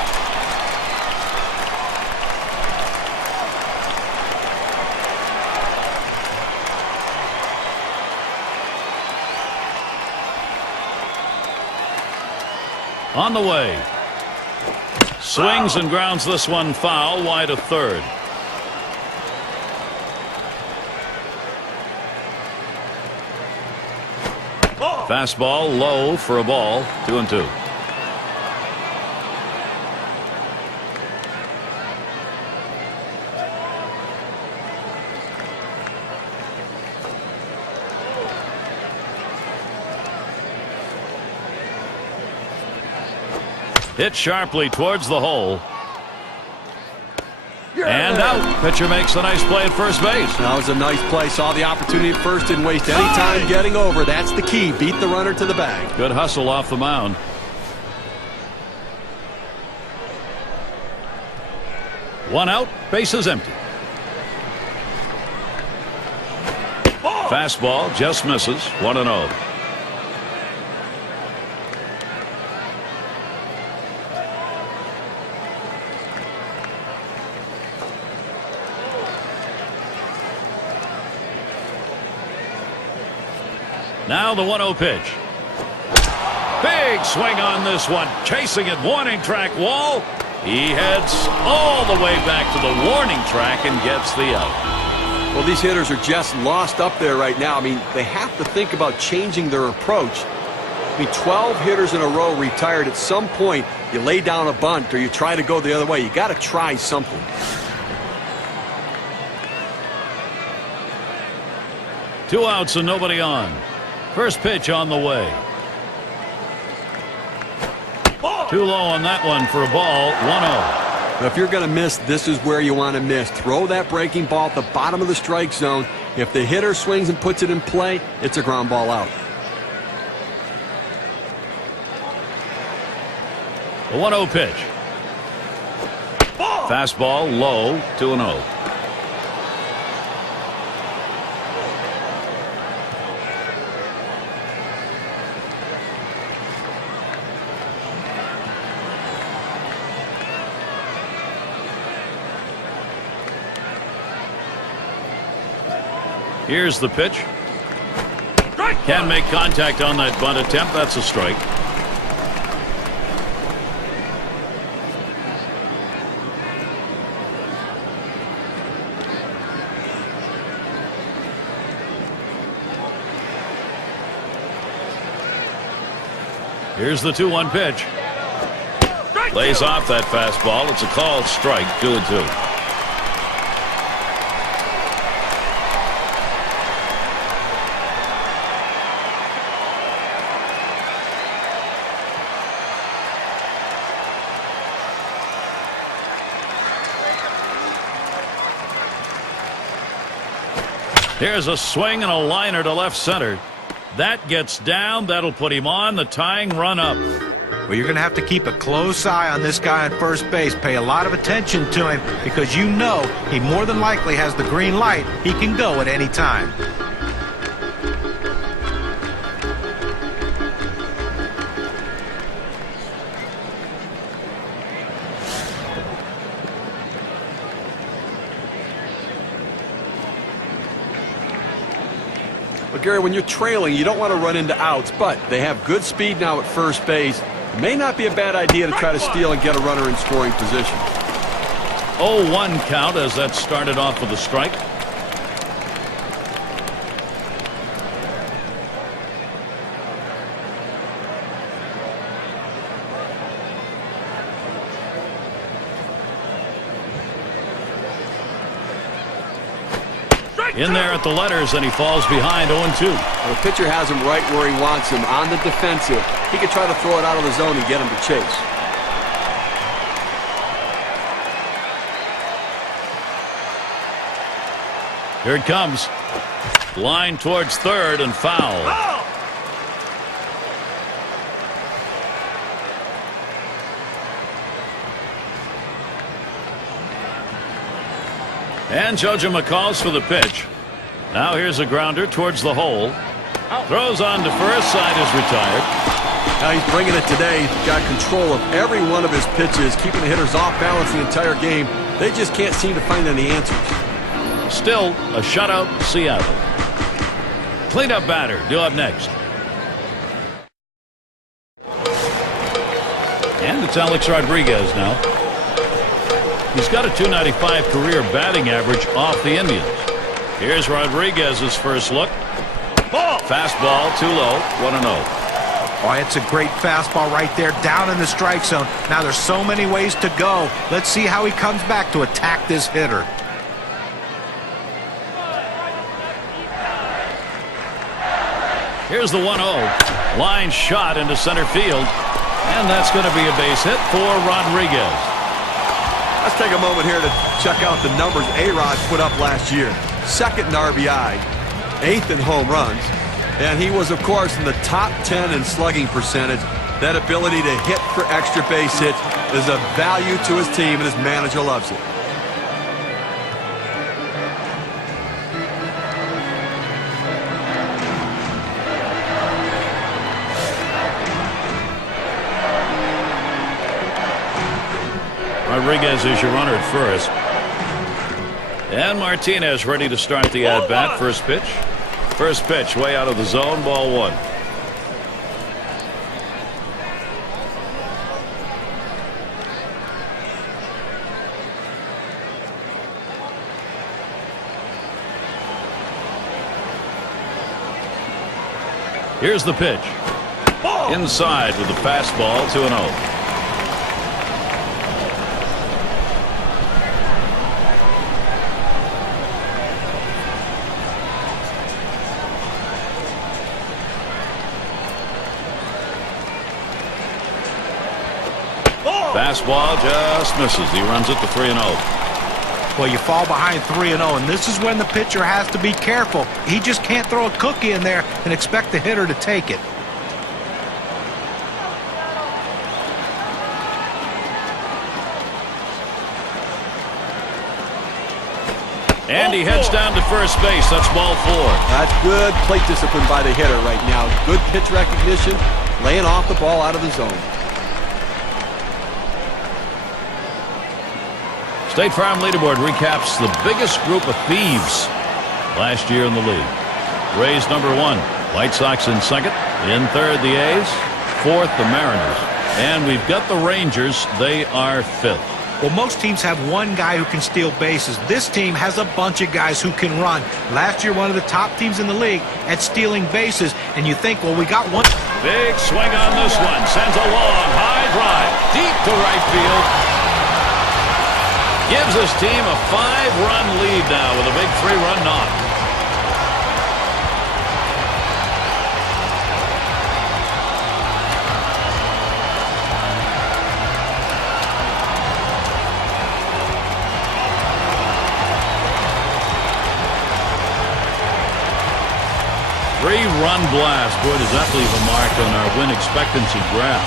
On the way. Swings and grounds this one foul, wide of third. Fastball low for a ball. 2-2. Hit sharply towards the hole. And out. Pitcher makes a nice play at first base. That was a nice play. Saw the opportunity at first. Didn't waste any time getting over. That's the key. Beat the runner to the bag. Good hustle off the mound. One out. Base is empty. Fastball just misses. 1-0. Now the 1-0 pitch. Big swing on this one. Chasing it. Warning track wall. He heads all the way back to the warning track and gets the out. Well, these hitters are just lost up there right now. I mean, they have to think about changing their approach. I mean, 12 hitters in a row retired. At some point, you lay down a bunt or you try to go the other way. You got to try something. 2 outs and nobody on. First pitch on the way. Too low on that one for a ball. 1-0. If you're going to miss, this is where you want to miss. Throw that breaking ball at the bottom of the strike zone. If the hitter swings and puts it in play, it's a ground ball out. A 1-0 pitch. Fastball low. 2-0. Here's the pitch. Can't make contact on that bunt attempt. That's a strike. Here's the 2-1 pitch. Lays off that fastball. It's a called strike. 2-2. Here's a swing and a liner to left center. That gets down. That'll put him on the tying run up. Well, you're going to have to keep a close eye on this guy on first base. Pay a lot of attention to him because you know he more than likely has the green light. He can go at any time. But Gary, when you're trailing, you don't want to run into outs, but they have good speed now at first base. It may not be a bad idea to try to steal and get a runner in scoring position. 0-1 count as that started off with a strike. In there at the letters, and he falls behind 0-2. The pitcher has him right where he wants him, on the defensive. He could try to throw it out of the zone and get him to chase. Here it comes. Line towards third and foul. And Jojo McCall's for the pitch. Now here's a grounder towards the hole. Throws on to first. Side is retired. Now he's bringing it today. He's got control of every one of his pitches, keeping the hitters off balance the entire game. They just can't seem to find any answers. Still a shutout, Seattle. Cleanup batter due up next. And it's Alex Rodriguez now. He's got a .295 career batting average off the Indians. Here's Rodriguez's first look. Fastball too low. 1-0. Oh, it's a great fastball right there down in the strike zone. Now there's so many ways to go. Let's see how he comes back to attack this hitter. Here's the 1-0. Line shot into center field. And that's going to be a base hit for Rodriguez. Let's take a moment here to check out the numbers A-Rod put up last year. Second in RBI, 8th in home runs, and he was, of course, in the top 10 in slugging percentage. That ability to hit for extra base hits is a value to his team, and his manager loves it. Rodriguez is your runner at first. And Martinez ready to start the at-bat. First pitch. First pitch way out of the zone. Ball 1. Here's the pitch. Inside with the fastball. 2-0. Fastball just misses. He runs it to 3-0. Well, you fall behind 3-0, and this is when the pitcher has to be careful. He just can't throw a cookie in there and expect the hitter to take it. And he heads down to first base. That's ball 4. That's good plate discipline by the hitter right now. Good pitch recognition, laying off the ball out of the zone. State Farm leaderboard recaps the biggest group of thieves last year in the league. Rays number 1, White Sox in second. In third, the A's. Fourth, the Mariners. And we've got the Rangers. They are fifth. Well, most teams have one guy who can steal bases. This team has a bunch of guys who can run. Last year, one of the top teams in the league at stealing bases. And you think, well, we got one. Big swing on this one. Sends a long, high drive. Deep to right field. Gives his team a 5-run lead now with a big 3-run knock. Three-run blast. Boy, does that leave a mark on our win expectancy graph.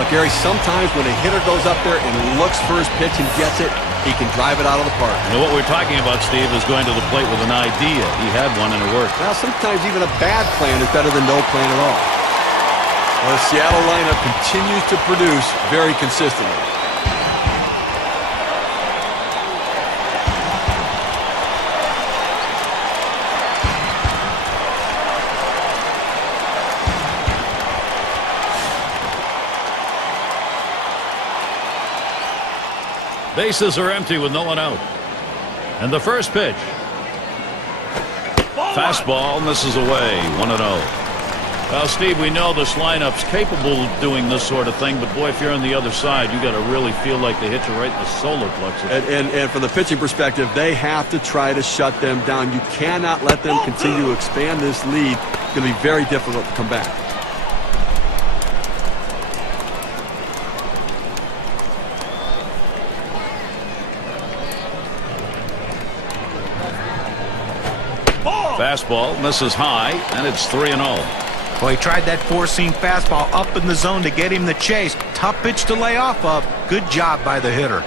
Well, Gary, sometimes when a hitter goes up there and looks for his pitch and gets it, he can drive it out of the park. You know, what we're talking about, Steve, is going to the plate with an idea. He had one and it worked. Well, sometimes even a bad plan is better than no plan at all. Well, the Seattle lineup continues to produce very consistently. Bases are empty with no one out. And the first pitch. Fastball misses away. 1-0. Well, Steve, we know this lineup's capable of doing this sort of thing, but boy, if you're on the other side, you got to really feel like they hit you right in the solar plexus. And from the pitching perspective, they have to try to shut them down. You cannot let them continue to expand this lead. It's going to be very difficult to come back. Fastball misses high, and it's 3-0. Well, he tried that four-seam fastball up in the zone to get him the chase. Tough pitch to lay off of. Good job by the hitter.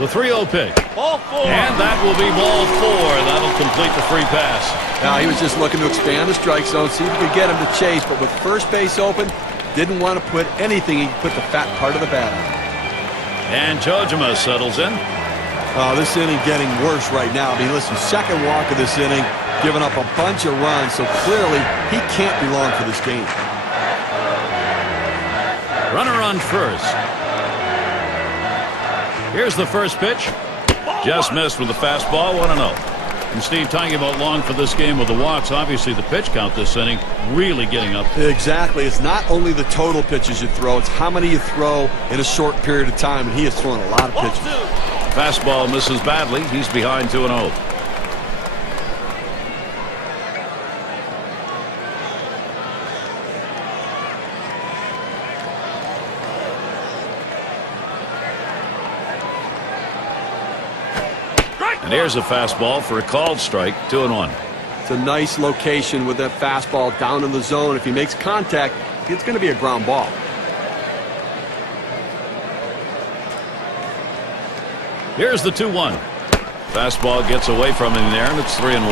The 3-0 pitch. Ball 4. And that will be ball 4. That'll complete the free pass. Now, he was just looking to expand the strike zone, see if he could get him to chase, but with first base open, didn't want to put anything he could put the fat part of the bat on. And Jojima settles in. This inning getting worse right now. I mean, listen, second walk of this inning, giving up a bunch of runs, so clearly he can't be long for this game. Runner on first. Here's the first pitch. Just missed with the fastball. 1-0. And Steve, talking about long for this game with the walks, obviously the pitch count this inning really getting up. Exactly. It's not only the total pitches you throw, it's how many you throw in a short period of time, and he has thrown a lot of pitches. Fastball misses badly. He's behind 2-0. And here's a fastball for a called strike. 2-1. It's a nice location with that fastball down in the zone. If he makes contact, it's going to be a ground ball. Here's the 2-1. Fastball gets away from him there, and it's 3-1.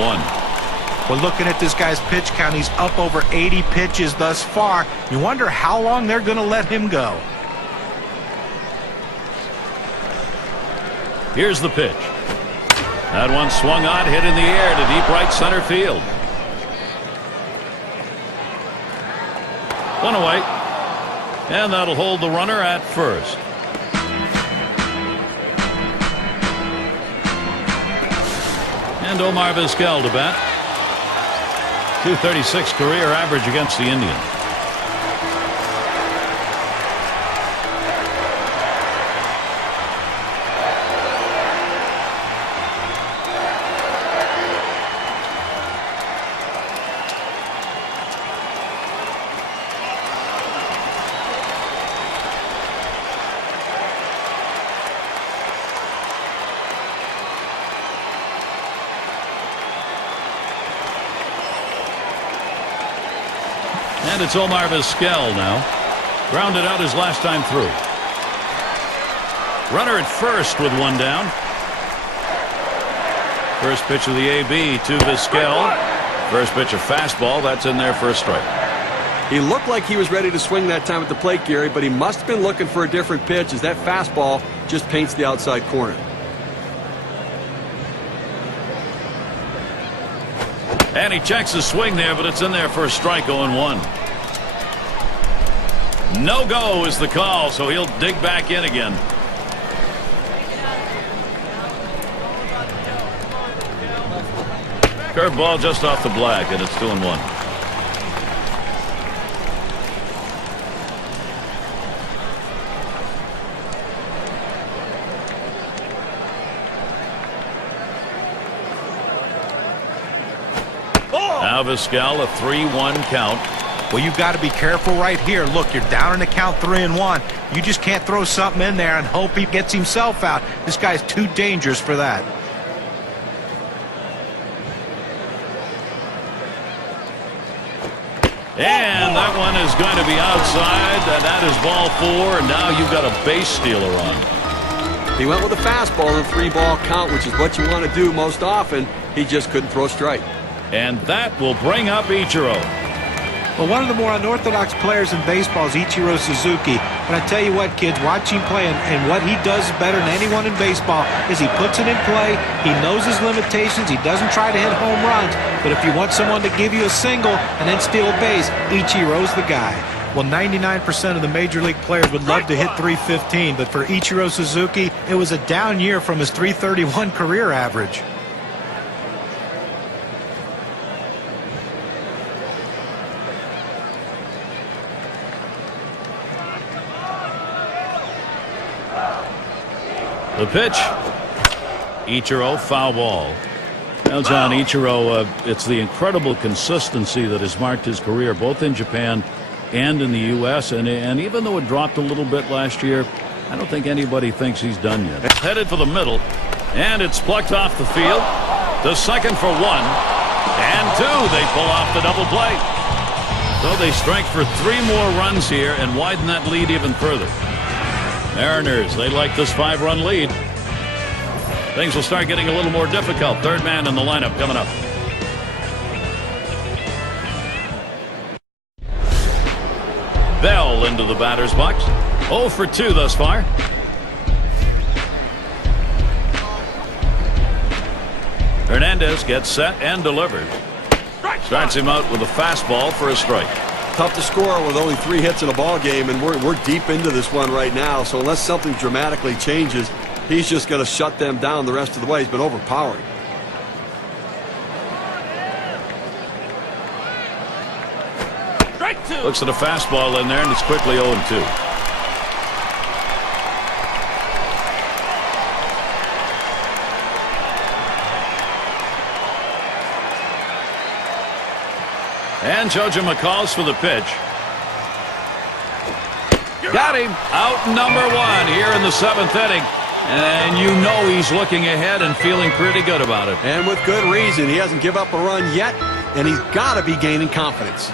Well, looking at this guy's pitch count, he's up over 80 pitches thus far. You wonder how long they're going to let him go. Here's the pitch. That one swung on, hit in the air to deep right center field. One away. And that'll hold the runner at first. And Omar Vizquel to bat. .236 career average against the Indians. And it's Omar Vizquel now. Grounded out his last time through. Runner at first with one down. First pitch of the AB to Vizquel. First pitch of fastball. That's in there for a strike. He looked like he was ready to swing that time at the plate, Gary, but he must have been looking for a different pitch as that fastball just paints the outside corner. And he checks the swing there, but it's in there for a strike. 0-1. No go is the call, so he'll dig back in again. Curveball just off the black, and it's 2-1. Now Vizquel, a 3-1 count. Well, you've got to be careful right here. Look, you're down in the count 3-1. You just can't throw something in there and hope he gets himself out. This guy's too dangerous for that. And that one is going to be outside. That is ball 4, and now you've got a base stealer on. He went with a fastball in a 3-ball count, which is what you want to do most often. He just couldn't throw a strike. And that will bring up Ichiro. Well, one of the more unorthodox players in baseball is Ichiro Suzuki. But I tell you what, kids, watch him play, and what he does better than anyone in baseball is he puts it in play. He knows his limitations. He doesn't try to hit home runs. But if you want someone to give you a single and then steal a base, Ichiro's the guy. Well, 99% of the major league players would love to hit 315, but for Ichiro Suzuki, it was a down year from his 331 career average. The pitch. Ichiro, foul ball. Well, John, Ichiro, it's the incredible consistency that has marked his career, both in Japan and in the U.S. And even though it dropped a little bit last year, I don't think anybody thinks he's done yet. Headed for the middle, and it's plucked off the field. The second for 1 and 2. They pull off the double play. So they strike for 3 more runs here and widen that lead even further. Mariners, they like this 5-run lead. Things will start getting a little more difficult. Third man in the lineup coming up. Bell into the batter's box. 0 for 2 thus far. Hernandez gets set and delivers. Starts him out with a fastball for a strike. Tough to score with only 3 hits in a ball game, and we're deep into this one right now. So unless something dramatically changes, he's just going to shut them down the rest of the way. He's been overpowering. Looks at a fastball in there, and it's quickly 0-2. And Jojo McCall's for the pitch. Got him. Out number 1 here in the 7th inning. And you know he's looking ahead and feeling pretty good about it. And with good reason. He hasn't given up a run yet, and he's got to be gaining confidence.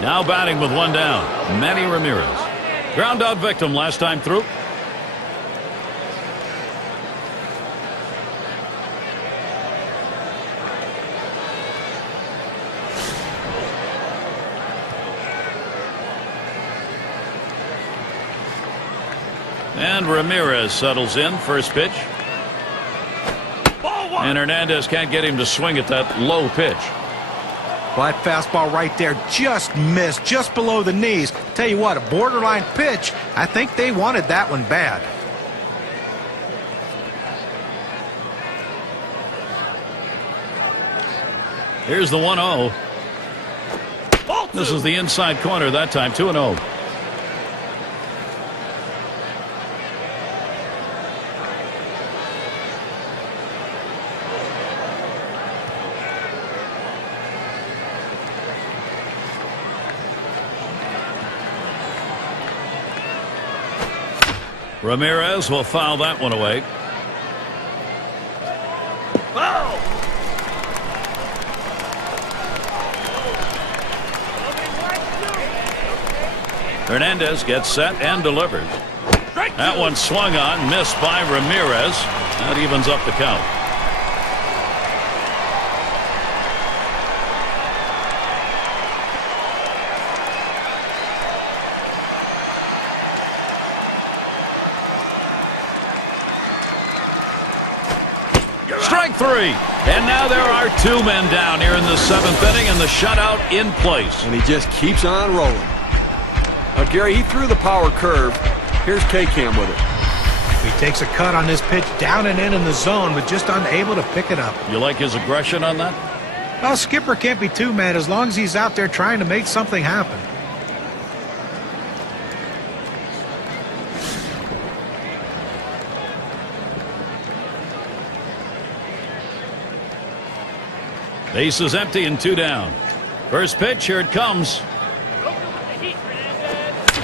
Now batting with 1 down, Manny Ramirez. Ground out victim last time through. And Ramirez settles in. First pitch. And Hernandez can't get him to swing at that low pitch. Well, that fastball right there just missed, just below the knees. Tell you what, a borderline pitch. I think they wanted that one bad. Here's the 1-0. This is the inside corner that time, 2-0. Ramirez will foul that one away. Hernandez gets set and delivers. That one swung on, missed by Ramirez. That evens up the count. Strike three. And now there are two men down here in the seventh inning, and the shutout in place. And he just keeps on rolling. Gary, he threw the power curve. Here's K-Cam with it. He takes a cut on this pitch down and in the zone, but just unable to pick it up. You like his aggression on that? Well, Skipper can't be too mad as long as he's out there trying to make something happen. Base is empty and two down. First pitch, here it comes.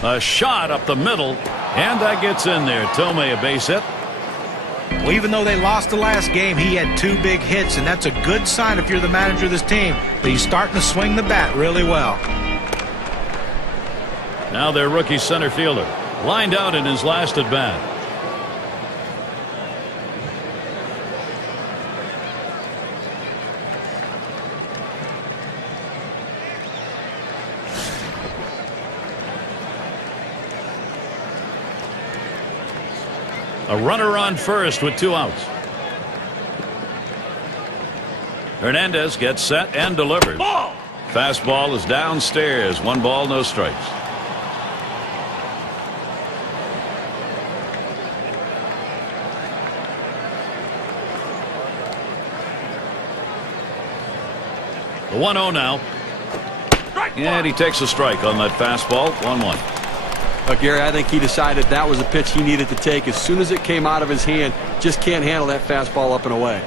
A shot up the middle, and that gets in there. Tomei, a base hit. Well, even though they lost the last game, he had two big hits, and that's a good sign if you're the manager of this team, that he's starting to swing the bat really well. Now their rookie center fielder, lined out in his last at bat. A runner on first with two outs. Hernandez gets set and delivers. Fastball is downstairs. 1 ball, no strikes. The 1-0 now. And he takes a strike on that fastball. 1-1. Gary, I think he decided that was a pitch he needed to take as soon as it came out of his hand. Just can't handle that fastball up and away.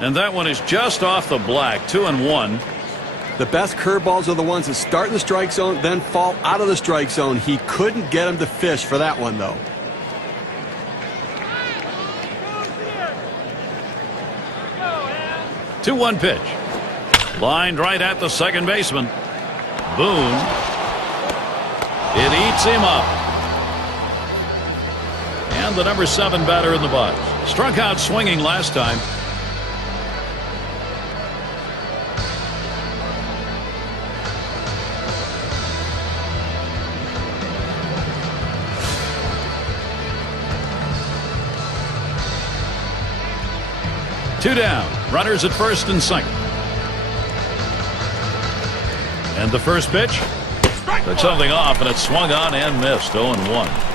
And that one is just off the black. 2-1. The best curveballs are the ones that start in the strike zone, then fall out of the strike zone. He couldn't get him to fish for that one, though. 2-1 pitch. Lined right at the second baseman. Boone. It eats him up. And the number 7 batter in the box. Struck out swinging last time. Two down. Runners at first and second. And the first pitch. Took something off, and it swung on and missed. 0-1.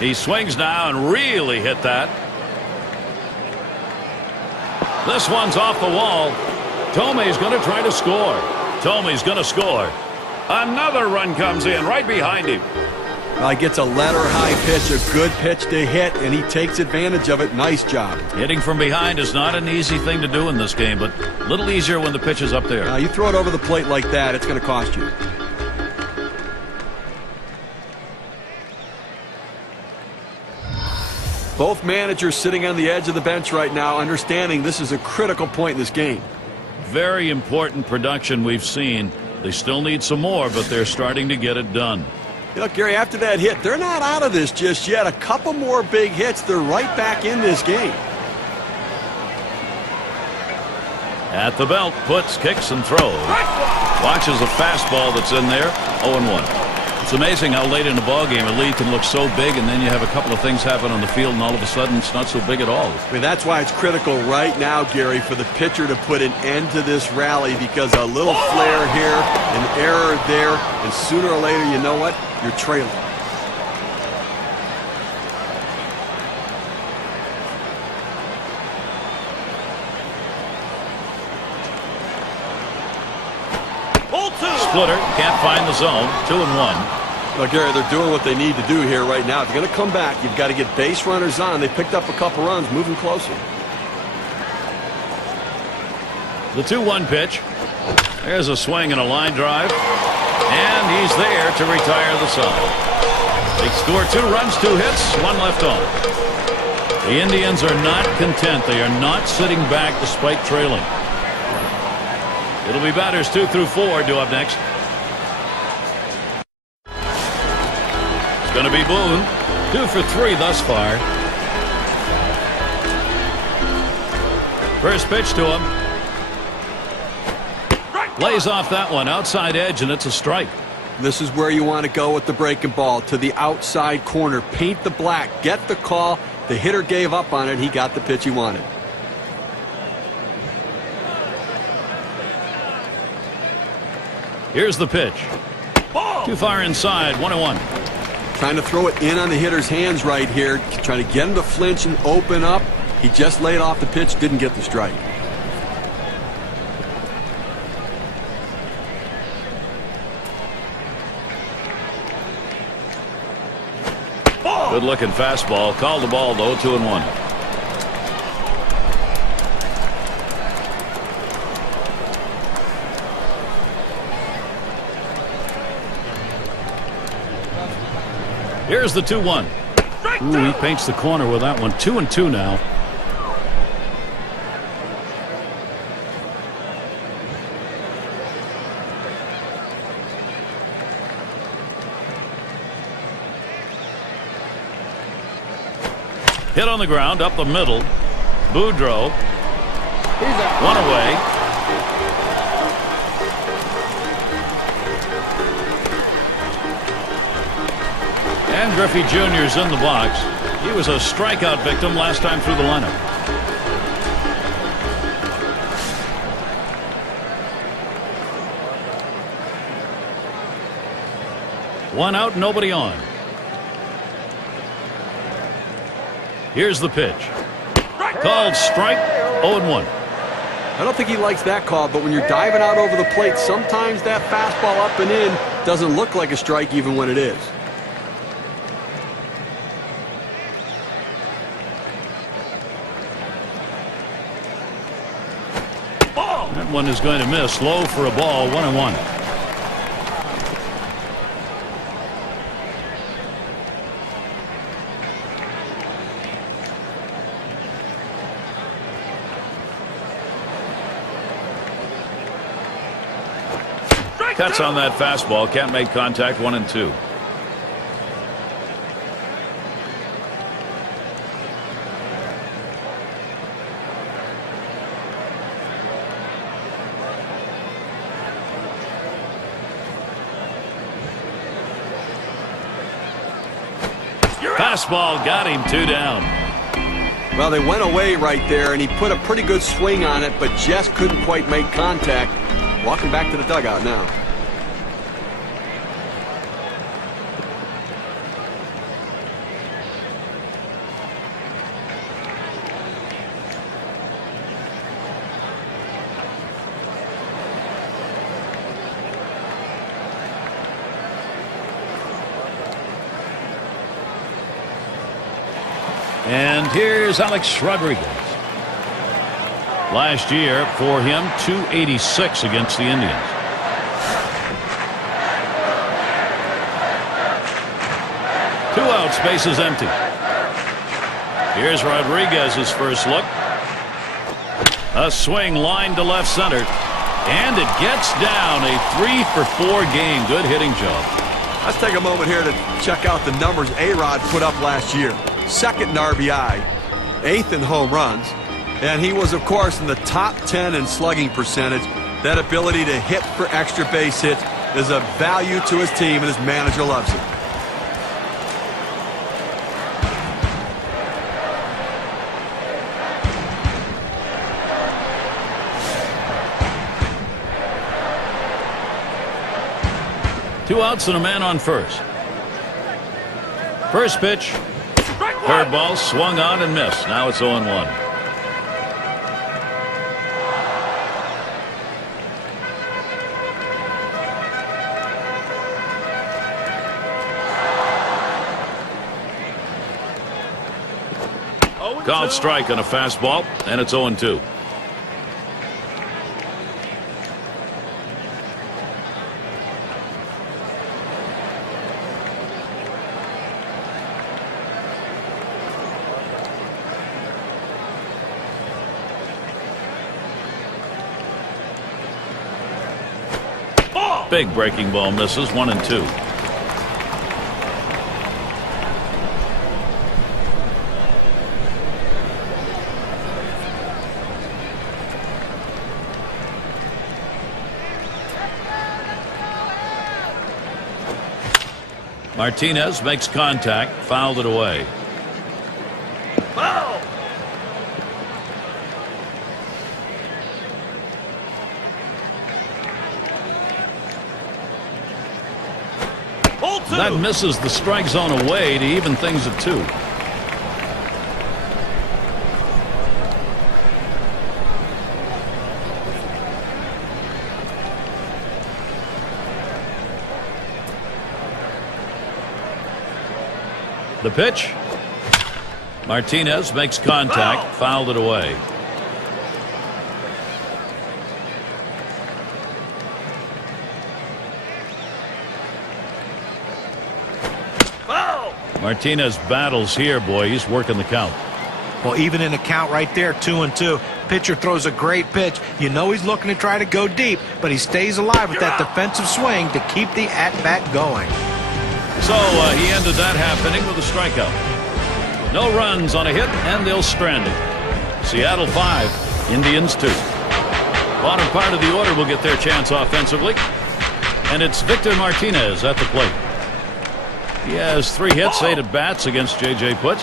He swings now and really hit that. This one's off the wall. Tomei's going to try to score. Tomei's going to score. Another run comes in right behind him. He gets a letter high pitch, a good pitch to hit, and he takes advantage of it. Nice job. Hitting from behind is not an easy thing to do in this game, but a little easier when the pitch is up there. You throw it over the plate like that, it's going to cost you. Both managers sitting on the edge of the bench right now, understanding this is a critical point in this game. Very important production we've seen. They still need some more, but they're starting to get it done. You know, Gary, after that hit, they're not out of this just yet. A couple more big hits, they're right back in this game. At the belt, puts, kicks, and throws. Watches a fastball that's in there, 0-1. It's amazing how late in the ball game a lead can look so big, and then you have a couple of things happen on the field, and all of a sudden it's not so big at all. I mean, that's why it's critical right now, Gary, for the pitcher to put an end to this rally, because a little flare here, an error there, and sooner or later, you know what? You're trailing. Splitter, can't find the zone, 2-1. Well, Gary, they're doing what they need to do here right now. If you're going to come back, you've got to get base runners on. They picked up a couple runs, moving closer. The 2-1 pitch. There's a swing and a line drive. And he's there to retire the side. They score 2 runs, 2 hits, 1 left on. The Indians are not content. They are not sitting back despite trailing. It'll be batters 2 through 4 due up next. It's going to be Boone. 2 for 3 thus far. First pitch to him. Lays off that one, outside edge, and it's a strike. This is where you want to go with the breaking ball, to the outside corner. Paint the black, get the call. The hitter gave up on it. He got the pitch he wanted. Here's the pitch. Too far inside, 1-1. Trying to throw it in on the hitter's hands right here. Trying to get him to flinch and open up. He just laid off the pitch, didn't get the strike. Good looking fastball. Called the ball though, 2-1. Here's the 2-1. Ooh, he paints the corner with that one. 2-2 now. Hit on the ground, up the middle. Boudreaux. One away. And Griffey Jr.'s in the box. He was a strikeout victim last time through the lineup. One out, nobody on. Here's the pitch. Called strike, 0-1. I don't think he likes that call, but when you're diving out over the plate, sometimes that fastball up and in doesn't look like a strike even when it is. That one is going to miss. Low for a ball, 1-1. Cuts on that fastball. Can't make contact. 1-2. Fastball got him, 2 down. Well, they went away right there, and he put a pretty good swing on it, but just couldn't quite make contact. Walking back to the dugout now. And here's Alex Rodriguez. Last year for him, .286 against the Indians. Two outs, bases empty. Here's Rodriguez's first look. A swing line to left center. And it gets down. A 3-for-4 game. Good hitting job. Let's take a moment here to check out the numbers A-Rod put up last year. Second in RBI, 8th in home runs, and he was, of course, in the top 10 in slugging percentage. That ability to hit for extra base hits is a value to his team, and his manager loves it. Two outs and a man on first. First pitch. Curveball swung on and missed. Now it's 0-1. Called strike on a fastball, and it's 0-2. Big breaking ball misses. 1-2. Martinez makes contact, fouled it away. Foul! That misses the strike zone away to even things at 2. The pitch. Martinez makes contact, fouled it away. Martinez battles here, boy. He's working the count. Well, even in the count right there, 2-2. Pitcher throws a great pitch. You know he's looking to try to go deep, but he stays alive with that defensive swing to keep the at-bat going. So he ended that half inning with a strikeout. No runs on a hit, and they'll strand him. Seattle 5, Indians 2. Bottom part of the order will get their chance offensively, and it's Victor Martinez at the plate. He has 3 hits, 8 at-bats against J.J. Putz,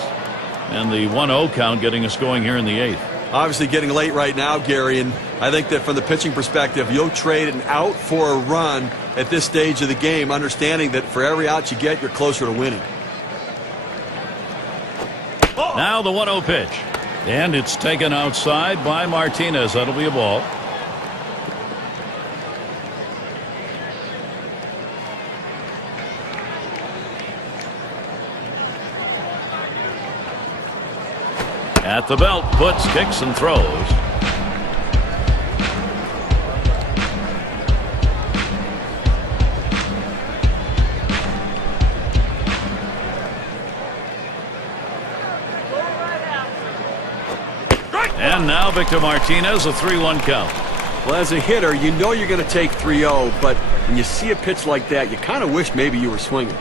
and the 1-0 count getting us going here in the 8th. Obviously getting late right now, Gary, and I think that from the pitching perspective, you'll trade an out for a run at this stage of the game, understanding that for every out you get, you're closer to winning. Now the 1-0 pitch, and it's taken outside by Martinez. That'll be a ball. At the belt, Putz kicks and throws. And now Victor Martinez, a 3-1 count. Well, as a hitter, you know you're going to take 3-0, but when you see a pitch like that, you kind of wish maybe you were swinging.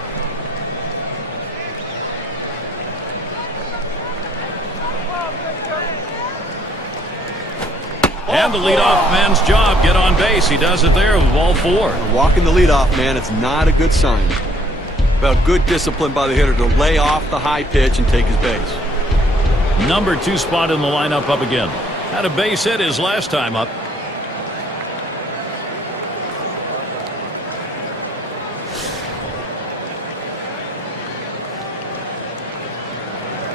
And the leadoff man's job, get on base. He does it there with ball 4. Walking the leadoff man, it's not a good sign. But good discipline by the hitter to lay off the high pitch and take his base. Number 2 spot in the lineup up again. Had a base hit his last time up.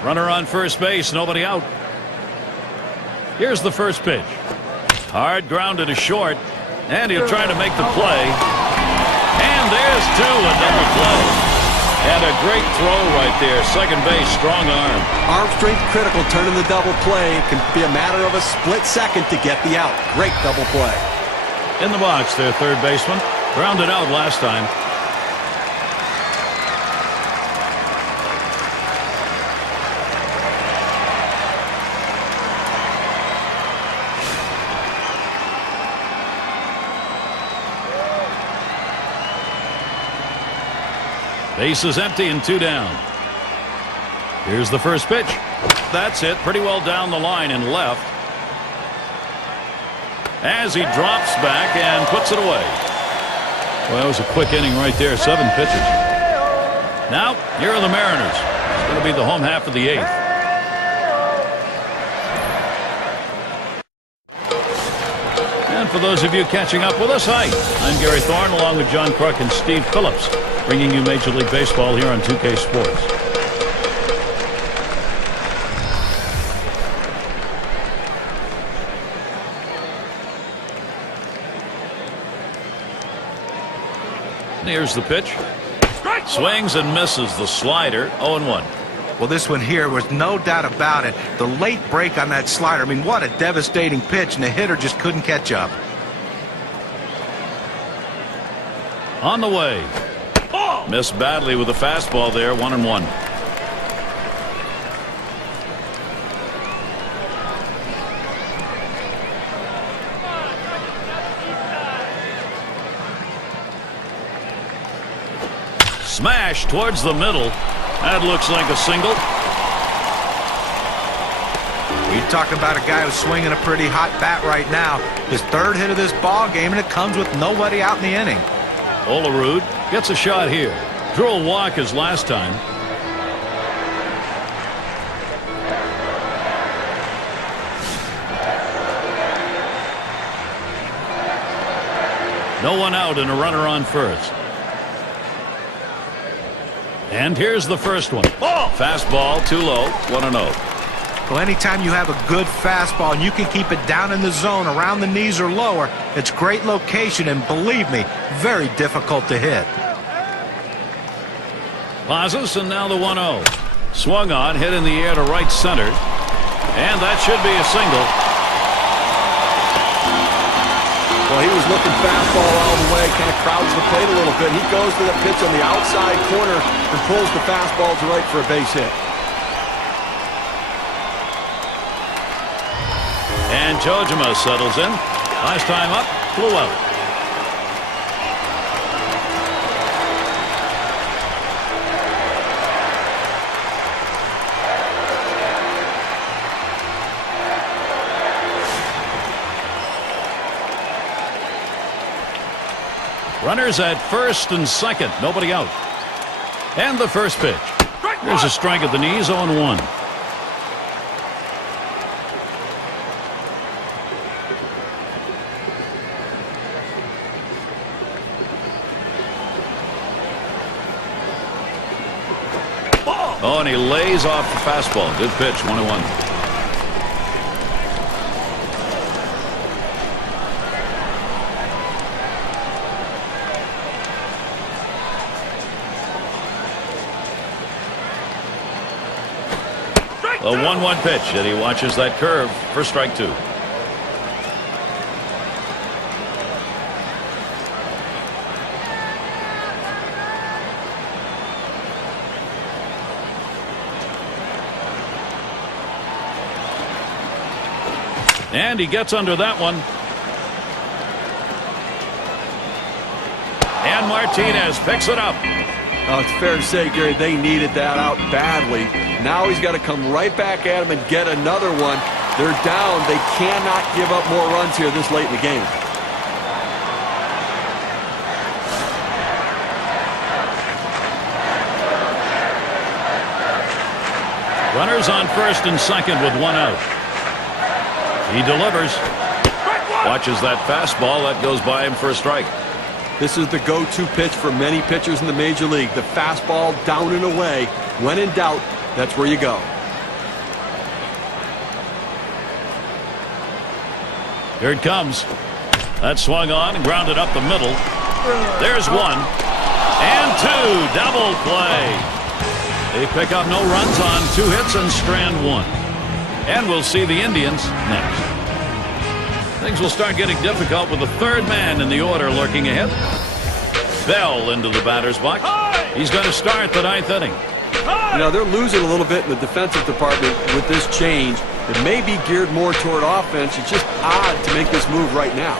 Runner on first base, nobody out. Here's the first pitch. Hard grounded to short, and he'll try to make the play. And there's 2, a double play. And a great throw right there. Second base, strong arm. Arm strength critical, turning the double play. It can be a matter of a split second to get the out. Great double play. In the box, their third baseman. Grounded out last time. Base is empty and 2 down. Here's the first pitch. That's it. Pretty well down the line and left. As he drops back and puts it away. Well, that was a quick inning right there. 7 pitches. Now, here are the Mariners. It's going to be the home half of the 8th. And for those of you catching up with us, hi. I'm Gary Thorne along with John Kruk and Steve Phillips, bringing you Major League Baseball here on 2K Sports. Here's the pitch. Swings and misses the slider. 0-1. Well, this one here was no doubt about it. The late break on that slider. I mean, what a devastating pitch, and the hitter just couldn't catch up. On the way. Missed badly with a fastball there. 1-1. Smash towards the middle. That looks like a single. We talk about a guy who's swinging a pretty hot bat right now. His 3rd hit of this ball game, and it comes with nobody out in the inning. Olerud gets a shot here. Drew a walk his last time. No one out and a runner on first. And here's the first one. Fastball too low. 1-0. Well, anytime you have a good fastball and you can keep it down in the zone around the knees or lower, it's great location, and believe me, very difficult to hit. Pauses, and now the 1-0. Swung on, hit in the air to right center. And that should be a single. Well, he was looking fastball all the way, kind of crowds the plate a little bit. He goes to the pitch on the outside corner and pulls the fastball to right for a base hit. And Jojima settles in. Last time up, flew out. Runners at first and second. Nobody out. And the first pitch. There's a strike at the knees. 0-1. Oh, and he lays off the fastball. Good pitch. 1-1. A 1-1 pitch, and he watches that curve for strike 2. And he gets under that one. And Martinez picks it up. Oh, it's fair to say, Gary, they needed that out badly. Now he's got to come right back at him and get another one. They're down. They cannot give up more runs here this late in the game. Runners on first and second with 1 out. He delivers. Watches that fastball. That goes by him for a strike. This is the go-to pitch for many pitchers in the Major League. The fastball down and away. When in doubt, that's where you go. Here it comes. That swung on and grounded up the middle. There's 1. And 2. Double play. They pick up no runs on 2 hits and strand 1. And we'll see the Indians next. Things will start getting difficult with the 3rd man in the order lurking ahead. Bell into the batter's box. He's going to start the 9th inning. You know, they're losing a little bit in the defensive department with this change. It may be geared more toward offense. It's just odd to make this move right now.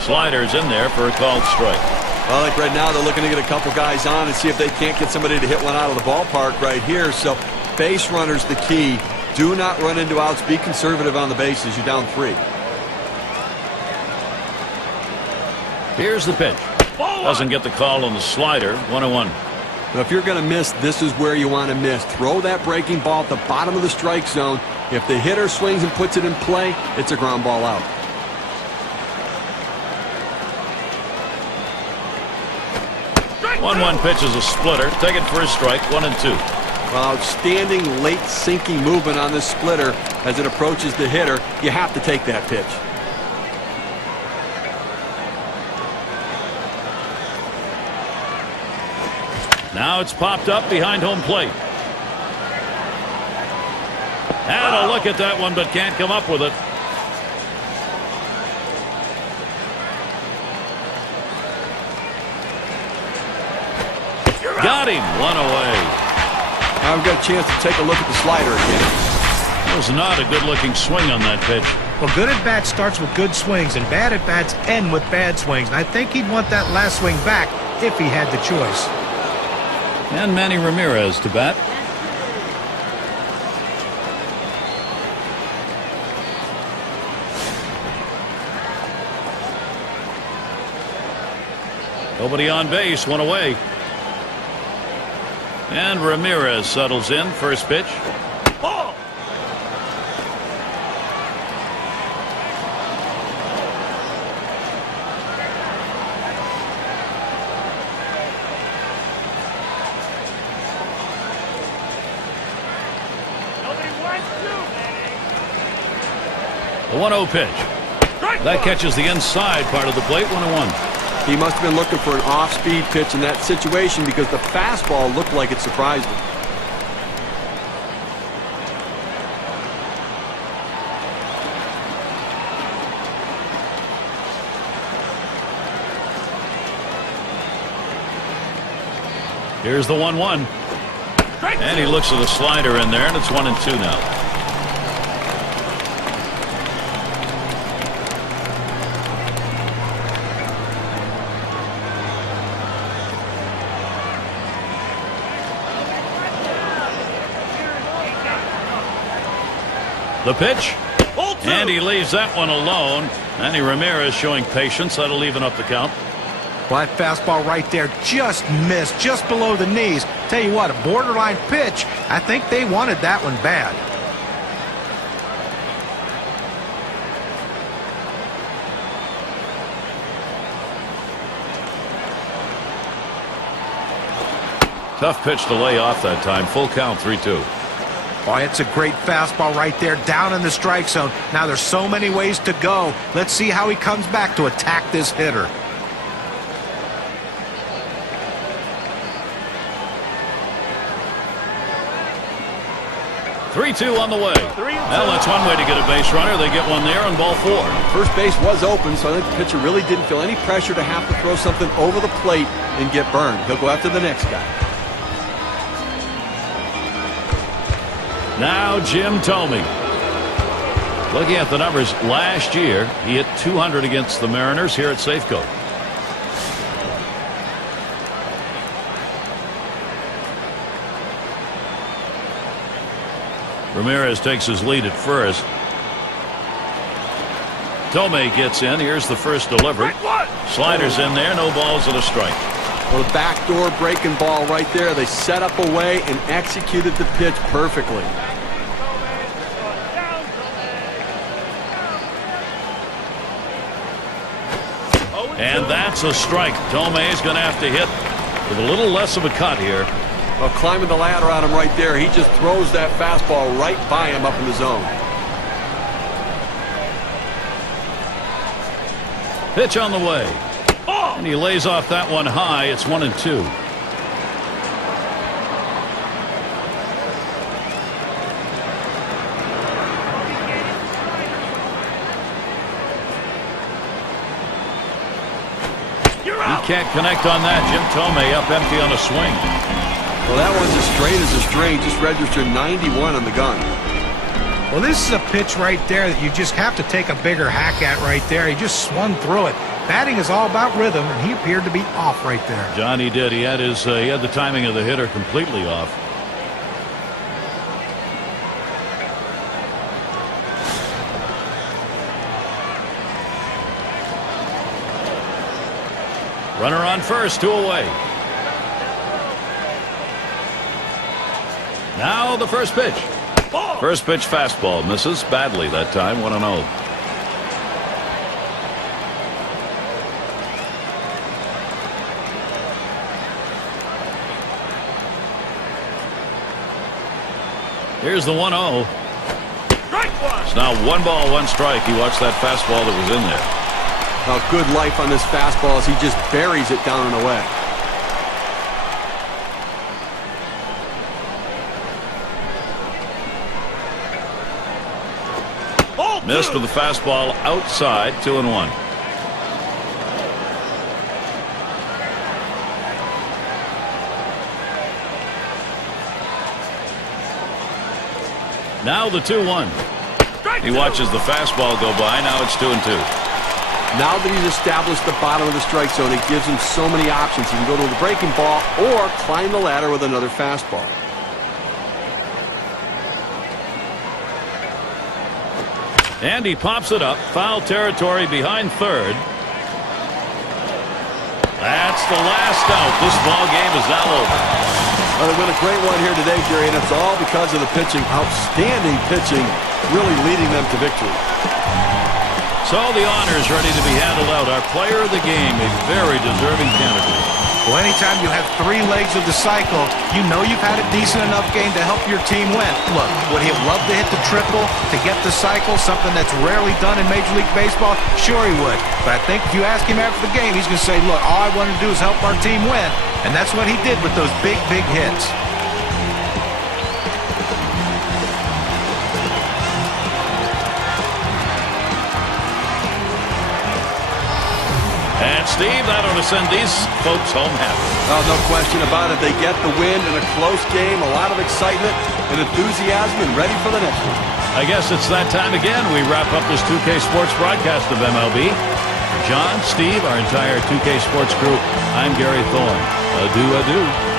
Slider's in there for a called strike. Well, like right now, they're looking to get a couple guys on and see if they can't get somebody to hit one out of the ballpark right here. So base runner's the key. Do not run into outs. Be conservative on the bases. You're down 3. Here's the pitch. Doesn't get the call on the slider. 1-1. Now, if you're going to miss, this is where you want to miss. Throw that breaking ball at the bottom of the strike zone. If the hitter swings and puts it in play, it's a ground ball out. One pitch is a splitter. Take it for a strike. 1-2. Well, outstanding late sinking movement on this splitter as it approaches the hitter. You have to take that pitch. Now it's popped up behind home plate. Had a look at that one, but can't come up with it. Got him. 1 away. Now we've got a chance to take a look at the slider again. That was not a good-looking swing on that pitch. Well, good at bat starts with good swings, and bad at bats end with bad swings. And I think he'd want that last swing back if he had the choice. And Manny Ramirez to bat. Nobody on base. 1 away. And Ramirez settles in. First pitch. Ball. The 1-0 pitch. That catches the inside part of the plate. 1-1. He must have been looking for an off-speed pitch in that situation because the fastball looked like it surprised him. Here's the 1-1. And he looks at the slider in there, and it's 1-2 now. The pitch, and he leaves that one alone. Manny Ramirez showing patience. That'll even up the count. Well, that fastball right there just missed, just below the knees. Tell you what, a borderline pitch. I think they wanted that one bad. Tough pitch to lay off that time. Full count, 3-2. Oh, it's a great fastball right there, down in the strike zone. Now there's so many ways to go. Let's see how he comes back to attack this hitter. Three-two on the way. Well, that's one way to get a base runner. They get one there on ball 4. First base was open, so I think the pitcher really didn't feel any pressure to have to throw something over the plate and get burned. He'll go after the next guy. Now Jim Thome. Looking at the numbers last year, he hit 200 against the Mariners here at Safeco. Ramirez takes his lead at first. Thome gets in. Here's the first delivery. Sliders in there. No balls and a strike. Well, the backdoor breaking ball right there. They set up a way and executed the pitch perfectly. And that's a strike. Thome is going to have to hit with a little less of a cut here. Well, climbing the ladder on him right there. He just throws that fastball right by him up in the zone. Pitch on the way. And he lays off that one high. It's 1-2. He can't connect on that. Jim Thome up empty on a swing. Well, that one's as straight as a string. Just registered 91 on the gun. Well, this is a pitch right there that you just have to take a bigger hack at right there. He just swung through it. Batting is all about rhythm, and he appeared to be off right there. John, he did. He had the timing of the hitter completely off. Runner on first, 2 away. Now the first pitch. First pitch fastball misses badly that time. 1-0. Here's the 1-0. It's now 1 ball, 1 strike. You watch that fastball that was in there. A good life on this fastball as he just buries it down and away. Missed with the fastball outside. 2-1. Now the 2-1. He watches the fastball go by. Now it's 2-2. Now that he's established the bottom of the strike zone, it gives him so many options. He can go to the breaking ball or climb the ladder with another fastball. And he pops it up. Foul territory behind third. That's the last out. This ball game is now over. Well, they win a great one here today, Gary, and it's all because of the pitching. Outstanding pitching, really leading them to victory. So the honors ready to be handed out. Our player of the game, a very deserving candidate. Well, anytime you have 3 legs of the cycle, you know you've had a decent enough game to help your team win. Look, would he have loved to hit the triple to get the cycle, something that's rarely done in Major League Baseball? Sure he would. But I think if you ask him after the game, he's going to say, look, all I wanted to do is help our team win. And that's what he did with those big, big hits. And Steve, that ought to send these folks home happy. Oh, no question about it. They get the win in a close game, a lot of excitement and enthusiasm, and ready for the next one. I guess it's that time again. We wrap up this 2K Sports broadcast of MLB. For John, Steve, our entire 2K Sports crew, I'm Gary Thorne. Adieu, adieu.